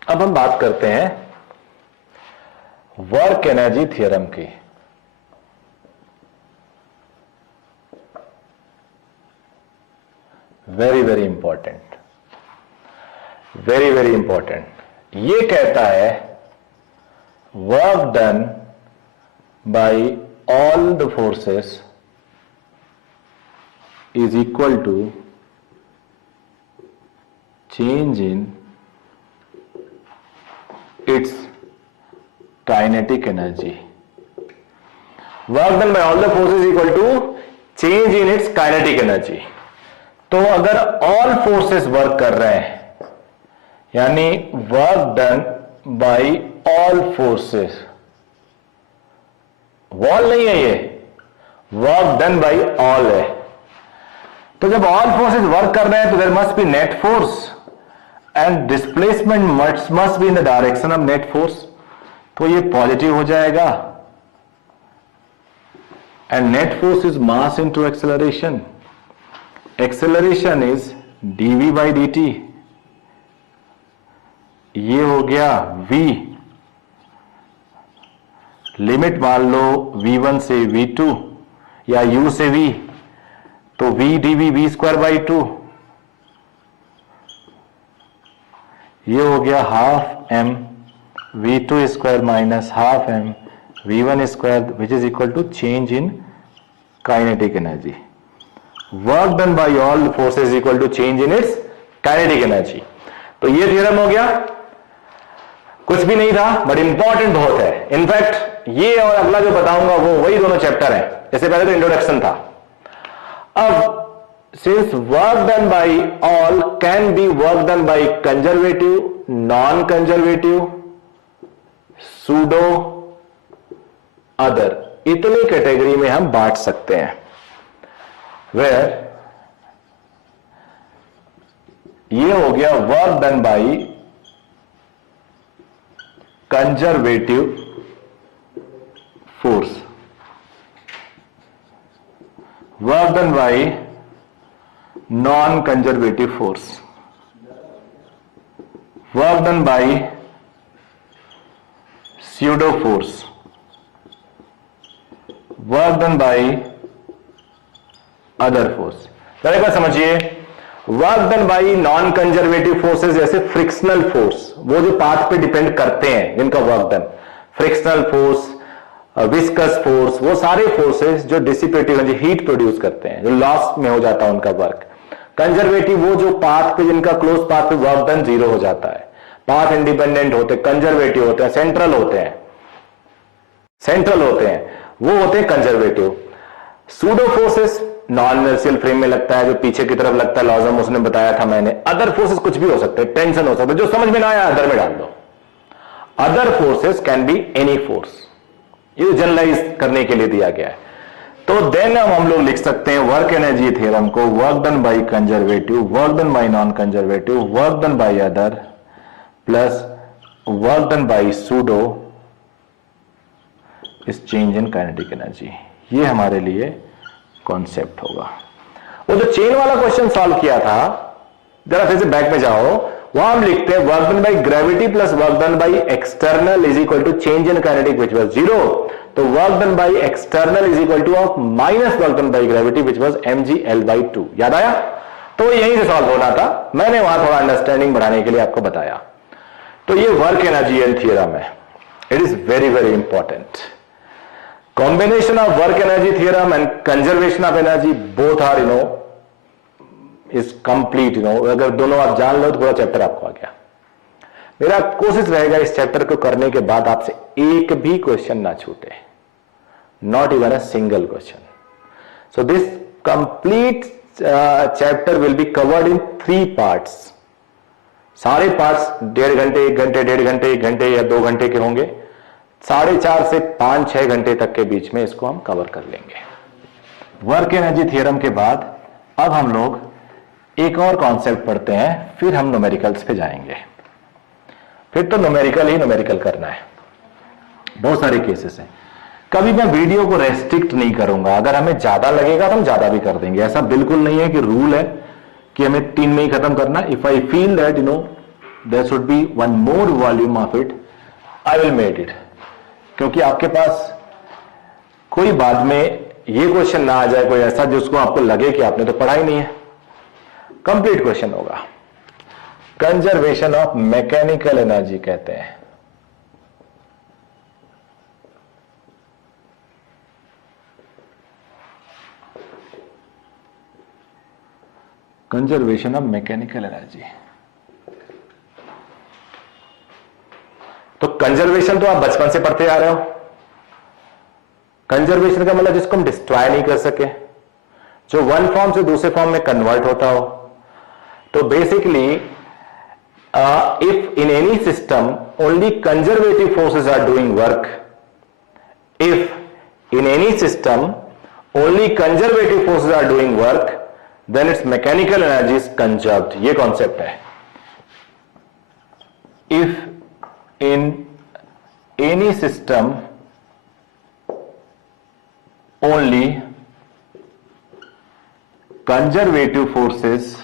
अब हम बात करते हैं वर्क एनर्जी थ्योरम की। Very very important, very very important. ये कहता है work done by all the forces is equal to change in its kinetic energy. Work done by all the forces equal to change in its kinetic energy. तो अगर all forces work कर रहे हैं, यानी work done by all forces, wall नहीं है ये, work done by all है। तो जब all forces work कर रहे हैं तो there must be net force। And displacement must be in the direction of net force, तो ये पॉजिटिव हो जाएगा. And net force is mass into acceleration. Acceleration is dv by dt. ये हो गया v. लिमिट मान लो v1 से v2 या u से v, तो v dv v square by 2. ये हो गया half m v2 square minus half m v1 square which is equal to change in kinetic energy. Work done by all forces equal to change in its kinetic energy. तो ये theorem हो गया. कुछ भी नहीं था बट इंपॉर्टेंट बहुत है. इनफैक्ट ये और अगला जो बताऊंगा वो वही दोनों चैप्टर हैं. इससे पहले तो इंट्रोडक्शन था. अब since work done by all can be work done by conservative, non conservative, pseudo, other, इतनी कैटेगरी में हम बांट सकते हैं. वेयर ये हो गया work done by conservative force, work done bye non conservative force, work done bye pseudo force, work done by other force. एक बार समझिए, work done bye non conservative forces जैसे फ्रिक्शनल फोर्स, वो जो पाथ पे depend करते हैं जिनका work done, frictional force, viscous force, वो सारे फोर्सेस जो डिसिपेटिव एनर्जी हीट प्रोड्यूस करते हैं, जो लॉस में हो जाता है उनका वर्क. कंजर्वेटिव वो जो पाथ पे, जिनका क्लोज पाथ पे वर्क डन जीरो हो जाता है, पाथ इंडिपेंडेंट होते, कंजर्वेटिव होते हैं, सेंट्रल होते हैं, वो होते हैं conservative. Pseudo forces non inertial frame में लगता है, जो पीछे की तरफ लगता है, लॉज ऑफ मोशन ने बताया था मैंने. अदर फोर्सेस कुछ भी हो सकते हैं, टेंशन हो सकता है, जो समझ में ना आया अदर में डाल दो. Other forces can be any force, ये जनरलाइज करने के लिए दिया गया है. तो देन हम लोग लिख सकते हैं वर्क एनर्जी थ्योरम को, work done by conservative, work done bye non conservative, work done by other plus work done bye pseudo is change in kinetic energy. ये हमारे लिए कॉन्सेप्ट होगा. वो जो चेन वाला क्वेश्चन सॉल्व किया था, जरा फिर से बैक में जाओ, वहां हम लिखते हैं work done by gravity plus work done by external is equal to change in kinetic which was 0. तो work done by external is equal to of minus work done by gravity which was mgl/2. याद आया? तो यहीं से solve होना था, मैंने वहां थोड़ा अंडरस्टैंडिंग बढ़ाने के लिए आपको बताया. तो ये वर्क एनर्जी एंड थ्योरम है. It is very very important. Combination of work energy theorem and conservation of energy both are is complete. अगर दोनों आप जान लो तो पूरा चैप्टर आपको आ गया. मेरा कोशिश रहेगा इस चैप्टर को करने के बाद आपसे एक भी क्वेश्चन ना छूटे, not even a single question. So this complete chapter will be covered in 3 parts. सारे पार्ट्स 1.5 घंटे, 1 घंटे, 1.5 घंटे, 1 घंटे या 2 घंटे के होंगे. 4.5 से 5-6 घंटे तक के बीच में इसको हम कवर कर लेंगे. वर्क एनर्जी थ्योरम के बाद अब हम लोग एक और कॉन्सेप्ट पढ़ते हैं, फिर हम न्यूमेरिकल्स पे जाएंगे. फिर तो न्यूमेरिकल ही न्यूमेरिकल करना है. बहुत सारे केसेस हैं. कभी मैं वीडियो को रेस्ट्रिक्ट नहीं करूंगा, अगर हमें ज्यादा लगेगा तो हम ज्यादा भी कर देंगे. ऐसा बिल्कुल नहीं है कि रूल है कि हमें 3 में ही खत्म करना. If I feel that there should be 1 more volume of it, I will make it. क्योंकि आपके पास कोई बाद में ये क्वेश्चन ना आ जाए, कोई ऐसा जिसको आपको लगे कि आपने तो पढ़ा ही नहीं है. कंप्लीट क्वेश्चन होगा. कंजर्वेशन ऑफ मैकेनिकल एनर्जी कहते हैं. Conservation of mechanical energy. तो कंजर्वेशन तो आप बचपन से पढ़ते आ रहे हो. कंजर्वेशन का मतलब जिसको हम डिस्ट्रॉय नहीं कर सके, जो वन फॉर्म से दूसरे फॉर्म में कन्वर्ट होता हो. तो basically if in any system only conservative forces are doing work, if in any system only conservative forces are doing work, then its mechanical energy is conserved. ये concept है. if in any system only conservative forces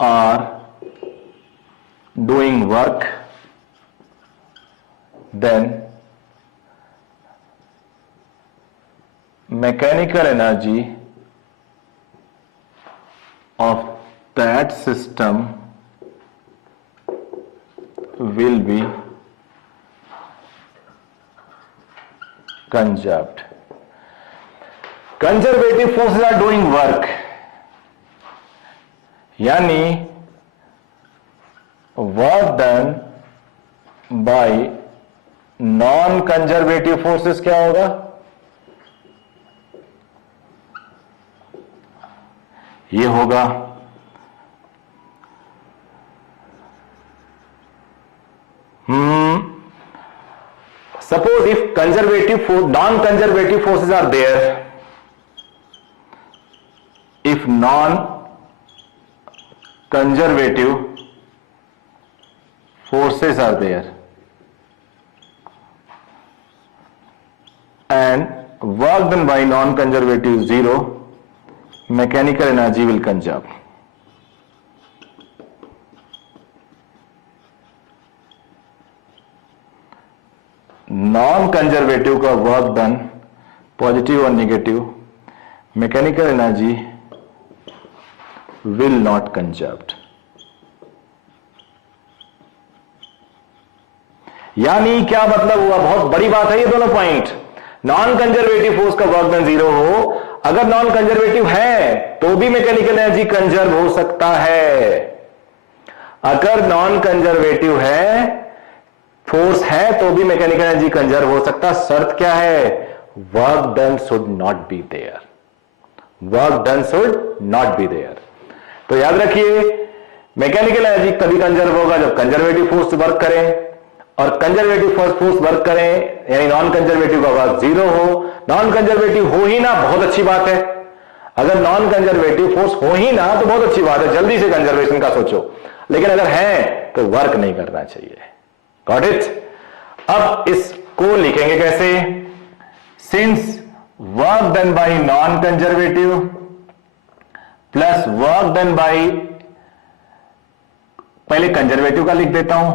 are doing work, then mechanical energy of that system will be conserved. Conservative forces are doing work, यानी work done bye non conservative forces क्या होगा? ये होगा suppose if non-conservative forces are there, if non-conservative forces are there and work done by non-conservative zero, mechanical energy will conserve. Non conservative का work done positive और negative, mechanical energy will not conserved. यानी क्या मतलब हुआ? बहुत बड़ी बात है ये दोनों पॉइंट। नॉन कंजर्वेटिव फोर्स का वर्क डन जीरो हो, अगर नॉन कंजर्वेटिव है तो भी मैकेनिकल एनर्जी कंजर्व हो सकता है। अगर नॉन कंजर्वेटिव है, फोर्स है, तो भी मैकेनिकल एनर्जी कंजर्व हो सकता। शर्त क्या है? Work done should not be there. Work done should not be there. तो याद रखिए, मैकेनिकल एनर्जी तभी कंजर्व होगा जब कंजर्वेटिव फोर्स वर्क करें, और कंजर्वेटिव फोर्स वर्क करें यानी नॉन कंजर्वेटिव का वर्क जीरो हो। नॉन कंजर्वेटिव हो ही ना, बहुत अच्छी बात है। अगर नॉन कंजर्वेटिव फोर्स हो ही ना तो बहुत अच्छी बात है, जल्दी से कंजर्वेशन का सोचो। लेकिन अगर है तो वर्क नहीं करना चाहिए। Got it? अब इसको लिखेंगे कैसे? Since work done bye non conservative plus work done bye, पहले कंजर्वेटिव का लिख देता हूं,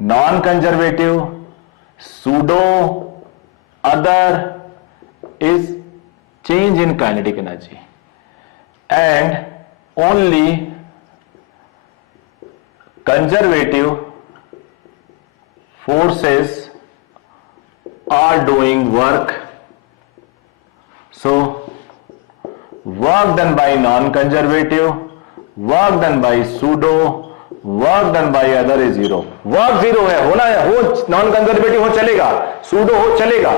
non conservative pseudo other is change in kinetic energy and only conservative forces are doing work. So work done by non-conservative, work done by pseudo, work done by other is zero. Work zero है, होना है, हो non conservative हो चलेगा, pseudo हो चलेगा,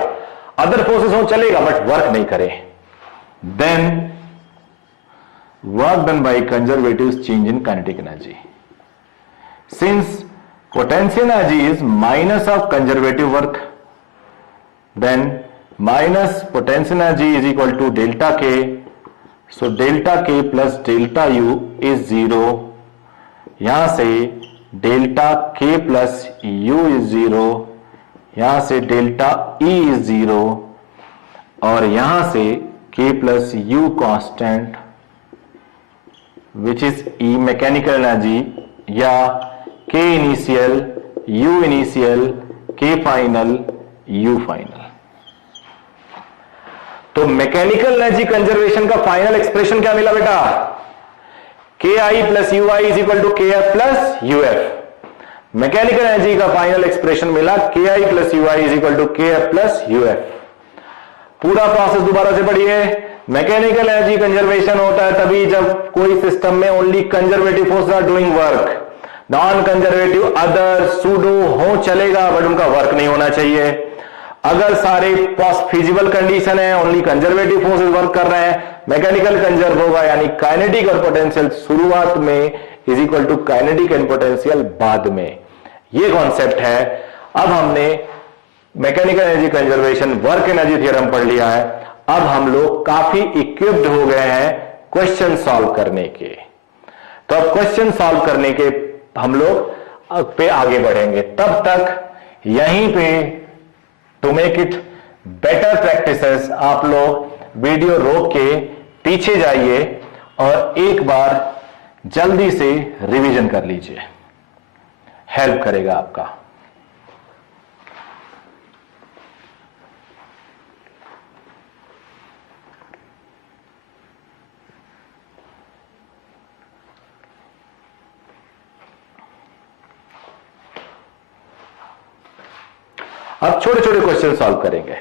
other forces हो चलेगा, बट वर्क नहीं करे। Then work done by conservative is change in kinetic energy. Since potential energy is minus of conservative work, then minus potential energy is equal to delta K. So delta K plus delta U is zero. यहां से delta K plus U is zero, यहां से delta E is zero, और यहां से K plus U constant which is E mechanical energy या K initial, U initial, K final, U final. तो mechanical energy conservation का फाइनल एक्सप्रेशन क्या मिला बेटा? KI plus UI is equal to KF plus UF। Mechanical energy का final expression मिला KI plus UI is equal to KF plus UF। पूरा process दोबारा से पढ़िए। मैकेनिकल एनर्जी कंजर्वेशन होता है तभी जब कोई सिस्टम में only conservative forces are doing work. Non conservative other pseudo हो चलेगा, बट उनका वर्क नहीं होना चाहिए। अगर सारे फिजिबल कंडीशन है, ओनली कंजर्वेटिव फोर्सेस वर्क कर रहे हैं, मैकेनिकल कंजर्व होगा, यानी काइनेटिक और पोटेंशियल शुरुआत में is equal to kinetic and potential बाद में। ये कॉन्सेप्ट है। अब हमने mechanical energy conservation work energy theorem पढ़ लिया है। अब हम लोग काफी इक्विप्ड हो गए हैं क्वेश्चन सॉल्व करने के। तो अब क्वेश्चन सॉल्व करने के हम लोग पे आगे बढ़ेंगे। तब तक यहीं पे to make it better practises आप लोग वीडियो रोक के पीछे जाइए और एक बार जल्दी से रिवीजन कर लीजिए, हेल्प करेगा आपका। अब छोटे छोटे क्वेश्चन सॉल्व करेंगे।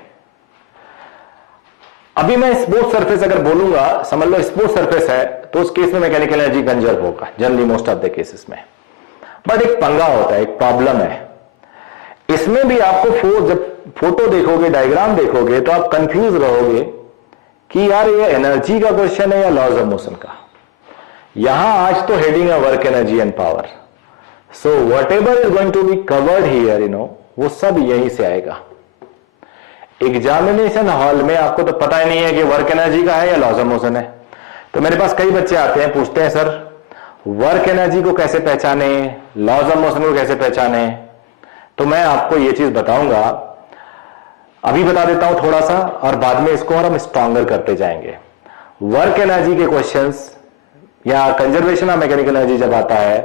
अभी मैं स्मूथ सरफेस अगर बोलूंगा, समझ लो स्मूथ सरफेस है, तो उस केस में मैकेनिकल एनर्जी कंजर्व होगा generally most of the cases में। बट एक पंगा होता है, एक प्रॉब्लम है इसमें भी। आपको जब फोटो देखोगे, डायग्राम देखोगे, तो आप कंफ्यूज रहोगे कि यार ये एनर्जी का क्वेश्चन है या लॉज ऑफ मोशन का। यहां आज तो हेडिंग है work energy and power, so whatever is going to be covered here, वो सब यहीं से आएगा। एग्जामिनेशन हॉल में आपको तो पता ही नहीं है कि वर्क एनर्जी का है या लॉज ऑफ मोशन है। तो मेरे पास कई बच्चे आते हैं, पूछते हैं सर वर्क एनर्जी को कैसे पहचाने, लॉज ऑफ मोशन को कैसे पहचाने। तो मैं आपको यह चीज बताऊंगा, अभी बता देता हूं थोड़ा सा, और बाद में इसको और हम स्ट्रॉन्गर करते जाएंगे। वर्क एनर्जी के क्वेश्चंस या कंजर्वेशन ऑफ मैकेनिकल एनर्जी जब आता है,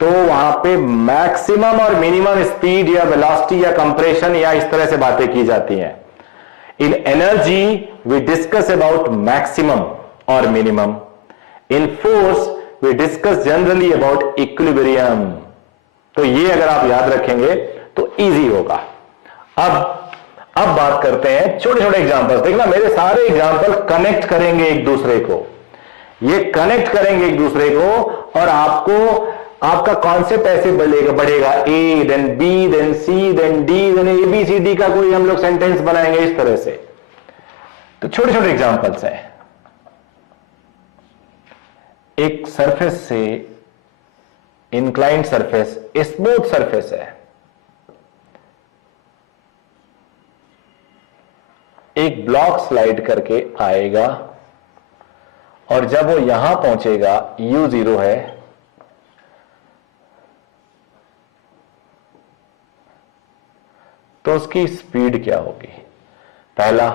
तो वहां पे मैक्सिमम और मिनिमम स्पीड या वेलोसिटी या कंप्रेशन या इस तरह से बातें की जाती हैं। In energy we discuss about maximum और minimum. In force we discuss generally about equilibrium. तो ये अगर आप याद रखेंगे तो इजी होगा। अब बात करते हैं छोटे छोटे एग्जांपल्स। देखना मेरे सारे एग्जांपल कनेक्ट करेंगे एक दूसरे को, ये कनेक्ट करेंगे एक दूसरे को, और आपका कॉन्सेप्ट ऐसे बढ़ेगा A then B then C then D then ABCD का कोई हम लोग सेंटेंस बनाएंगे इस तरह से। तो छोटे छोटे एग्जांपल्स हैं। एक सरफेस से इंक्लाइंड सरफेस, स्मूथ सरफेस है, एक ब्लॉक स्लाइड करके आएगा और जब वो यहां पहुंचेगा u0 है, तो उसकी स्पीड क्या होगी। पहला,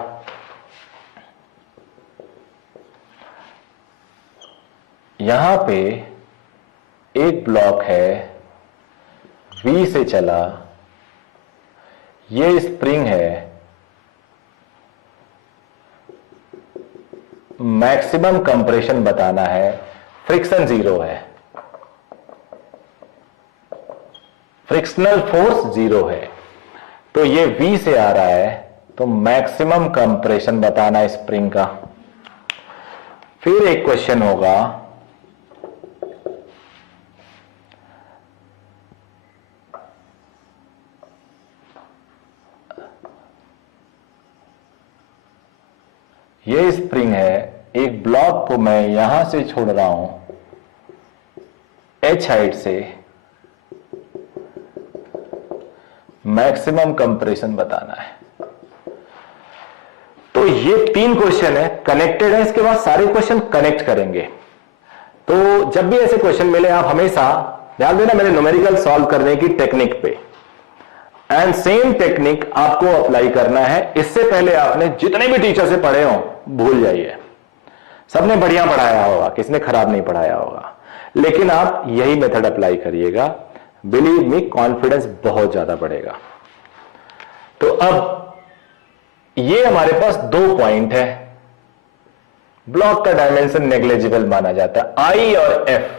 यहां पे एक ब्लॉक है, V से चला, ये स्प्रिंग है, मैक्सिमम कंप्रेशन बताना है, फ्रिक्शन 0 है, फ्रिक्शनल फोर्स 0 है। तो ये V से आ रहा है, तो मैक्सिमम कंप्रेशन बताना है स्प्रिंग का। फिर एक क्वेश्चन होगा, ये स्प्रिंग है, एक ब्लॉक को मैं यहां से छोड़ रहा हूं h हाइट से, मैक्सिमम कंप्रेशन बताना है। तो ये 3 क्वेश्चन है, कनेक्टेड है। इसके बाद सारे क्वेश्चन कनेक्ट करेंगे। तो जब भी ऐसे क्वेश्चन मिले, आप हमेशा ध्यान देना मेरे न्यूमेरिकल सॉल्व करने की टेक्निक पे, एंड सेम टेक्निक आपको अप्लाई करना है। इससे पहले आपने जितने भी टीचर से पढ़े हो भूल जाइए, सबने बढ़िया पढ़ाया होगा, किसने खराब नहीं पढ़ाया होगा, लेकिन आप यही मेथड अप्लाई करिएगा। बिलीव मी, कॉन्फिडेंस बहुत ज्यादा बढ़ेगा। तो अब ये हमारे पास 2 पॉइंट है, ब्लॉक का डायमेंशन नेग्लिजिबल माना जाता है, आई और एफ।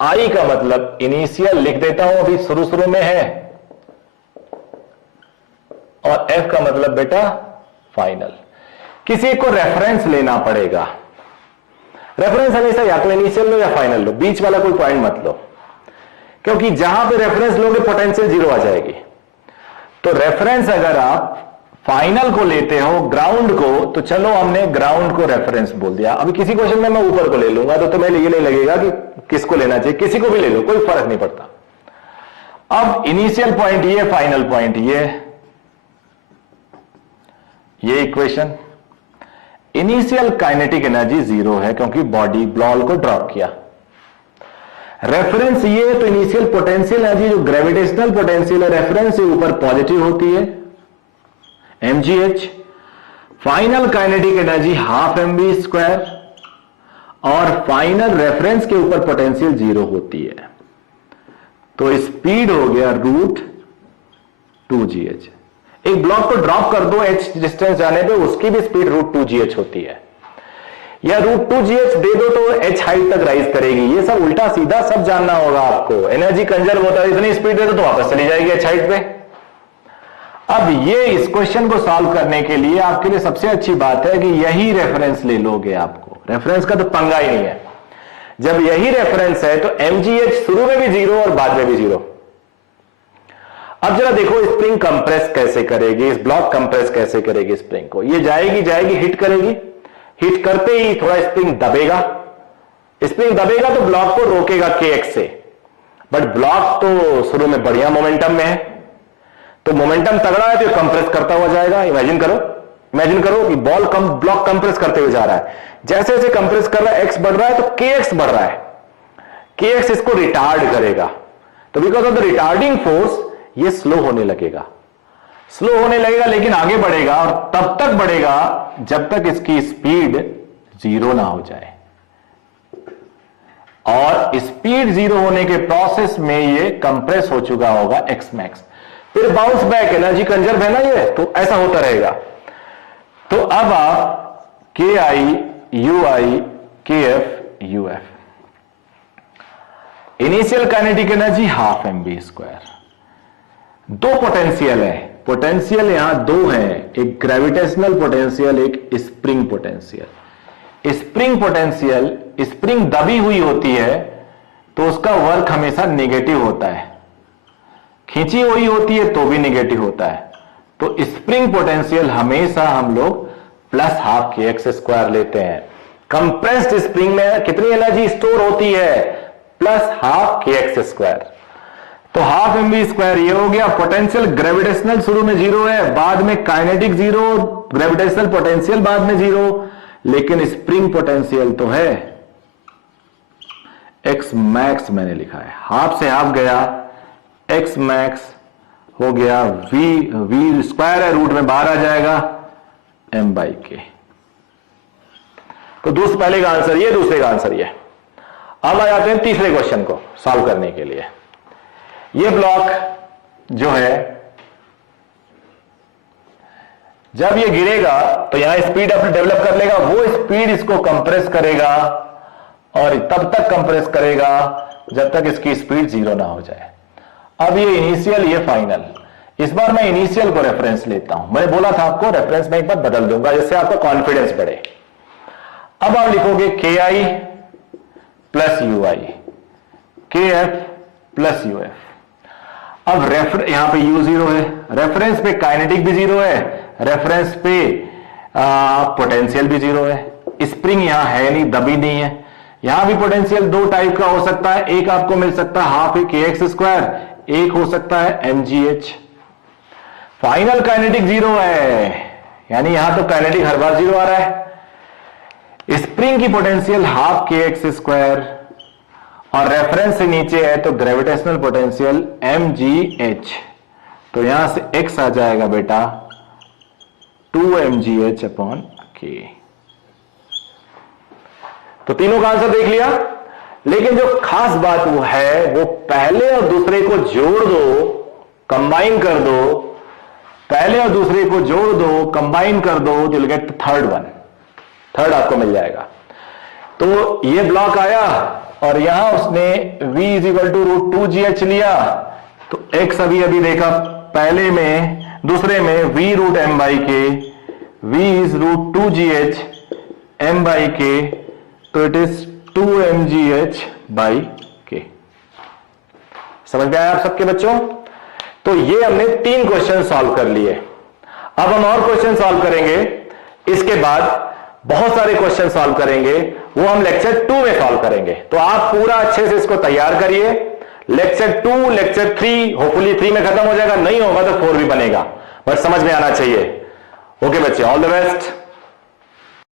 आई का मतलब इनिशियल लिख देता हूं, अभी शुरू में है, और एफ का मतलब बेटा फाइनल। किसी को रेफरेंस लेना पड़ेगा। रेफरेंस हमेशा या तो इनिशियल लो या फाइनल लो, बीच वाला कोई पॉइंट मत लो, क्योंकि जहां पे रेफरेंस लोगे पोटेंशियल 0 आ जाएगी। तो रेफरेंस अगर आप फाइनल को लेते हो, ग्राउंड को, तो चलो हमने ग्राउंड को रेफरेंस बोल दिया। अभी किसी क्वेश्चन में मैं ऊपर को ले लूंगा तो तुम्हें ये नहीं लगेगा कि किसको लेना चाहिए, किसी को भी ले लो, कोई फर्क नहीं पड़ता। अब इनिशियल पॉइंट ये, फाइनल पॉइंट ये इक्वेशन। इनिशियल काइनेटिक एनर्जी 0 है क्योंकि बॉडी बॉल को ड्रॉप किया। रेफरेंस ये तो इनिशियल पोटेंशियल एनर्जी जो ग्रेविटेशनल पोटेंशियल है रेफरेंस से ऊपर पॉजिटिव होती है mgh। Final kinetic energy half mv², और फाइनल रेफरेंस के ऊपर पोटेंशियल 0 होती है। तो स्पीड हो गया √2gh। एक ब्लॉक को ड्रॉप कर दो h डिस्टेंस जाने पे, उसकी भी स्पीड √2gh होती है, या √2gh दे दो तो h हाइट तक राइज करेगी। ये सब उल्टा सीधा सब जानना होगा आपको। एनर्जी कंजर्व होता है, इतनी स्पीड दे दो तो वापस चली जाएगी h हाइट पे। अब ये इस क्वेश्चन को सॉल्व करने के लिए आपके लिए सबसे अच्छी बात है कि यही रेफरेंस ले लोगे। आपको रेफरेंस का तो पंगा ही नहीं है। जब यही रेफरेंस है तो mgh शुरू में भी 0 और बाद में भी 0। अब जरा देखो स्प्रिंग कंप्रेस कैसे करेगी, इस ब्लॉक कंप्रेस कैसे करेगी स्प्रिंग को। ये जाएगी हिट करेगी, हिट करते ही थोड़ा स्प्रिंग दबेगा तो ब्लॉक को रोकेगा kx से। बट ब्लॉक तो शुरू में बढ़िया मोमेंटम में है, तो मोमेंटम तगड़ा है तो कंप्रेस करता हुआ जाएगा। इमेजिन करो कि ब्लॉक कंप्रेस करते हुए जा रहा है। जैसे जैसे कंप्रेस कर रहा है x बढ़ रहा है तो kx बढ़ रहा है, kx इसको रिटार्ड करेगा। तो because of the retarding force ये स्लो होने लगेगा, लेकिन आगे बढ़ेगा, और तब तक बढ़ेगा जब तक इसकी स्पीड 0 ना हो जाए। और स्पीड 0 होने के प्रोसेस में ये कंप्रेस हो चुका होगा x मैक्स, फिर बाउंस बैक, एनर्जी कंजर्व है ना ये, तो ऐसा होता रहेगा। तो अब आप KI UI KF UF, initial kinetic energy half mv²। दो पोटेंशियल है, पोटेंशियल यहां दो हैं, एक ग्रेविटेशनल पोटेंशियल, एक spring potential. Spring potential, spring दबी हुई होती है तो उसका वर्क हमेशा नेगेटिव होता है, खींची हुई होती है तो भी नेगेटिव होता है। तो स्प्रिंग पोटेंशियल हमेशा हम लोग +12 kx² लेते हैं। कंप्रेस्ड स्प्रिंग में कितनी एनर्जी स्टोर होती है? +12 kx²। तो हाफ mv² ये हो गया। पोटेंशियल ग्रेविटेशनल शुरू में 0 है, बाद में काइनेटिक 0, ग्रेविटेशनल पोटेंशियल बाद में 0, लेकिन स्प्रिंग पोटेंशियल तो है x मैक्स मैंने लिखा है, हाफ से हाफ गया, x मैक्स हो गया v² है, रूट में बाहर आ जाएगा m/k। तो पहले का आंसर ये, दूसरे का आंसर ये। अब आ जाते हैं तीसरे क्वेश्चन को सॉल्व करने के लिए। ये ब्लॉक जो है जब ये गिरेगा तो यहां स्पीड अपने डेवलप कर लेगा, वो स्पीड इसको कंप्रेस करेगा और तब तक कंप्रेस करेगा जब तक इसकी स्पीड 0 ना हो जाए। अब ये इनिशियल, ये फाइनल। इस बार मैं इनिशियल को रेफरेंस लेता हूं। मैंने बोला था आपको रेफरेंस में एक बार बदल दूंगा जिससे आपका कॉन्फिडेंस बढ़े। अब आप लिखोगे KI + UI, KF + UF। अब यहां पे U0 है, रेफरेंस पे काइनेटिक भी 0 है, रेफरेंस पे पोटेंशियल भी 0 है। स्प्रिंग यहां है नहीं, दबी नहीं है। यहां भी पोटेंशियल दो टाइप का हो सकता है, एक आपको मिल सकता है हाफ kx², एक हो सकता है mgh। फाइनल काइनेटिक 0 है, यानी यहां तो काइनेटिक हर बार 0 आ रहा है। स्प्रिंग की पोटेंशियल हाफ kx², और रेफरेंस से नीचे है तो ग्रेविटेशनल पोटेंशियल mgh। तो यहां से x आ जाएगा बेटा 2mgh/k। तो तीनों का आंसर देख लिया, लेकिन जो खास बात वो है वो पहले और दूसरे को जोड़ दो, कंबाइन कर दो, पहले और दूसरे को जोड़ दो, कंबाइन कर दो, you'll get the third one, third आपको मिल जाएगा। तो ये ब्लॉक आया और यहां उसने v = √2gh लिया, तो x अभी देखा पहले में, दूसरे में v√m/k, v is √2gh m/k, तो इट इज 2mgh/k। समझ में आया आप सबके बच्चों? तो ये हमने 3 क्वेश्चन सॉल्व कर लिए। अब हम और क्वेश्चन सॉल्व करेंगे, इसके बाद बहुत सारे क्वेश्चन सॉल्व करेंगे, वो हम लेक्चर 2 में सॉल्व करेंगे। तो आप पूरा अच्छे से इसको तैयार करिए। लेक्चर 2, लेक्चर 3, होपफुली 3 में खत्म हो जाएगा, नहीं होगा तो 4 भी बनेगा, बट समझ में आना चाहिए। ओके बच्चे, ऑल द बेस्ट।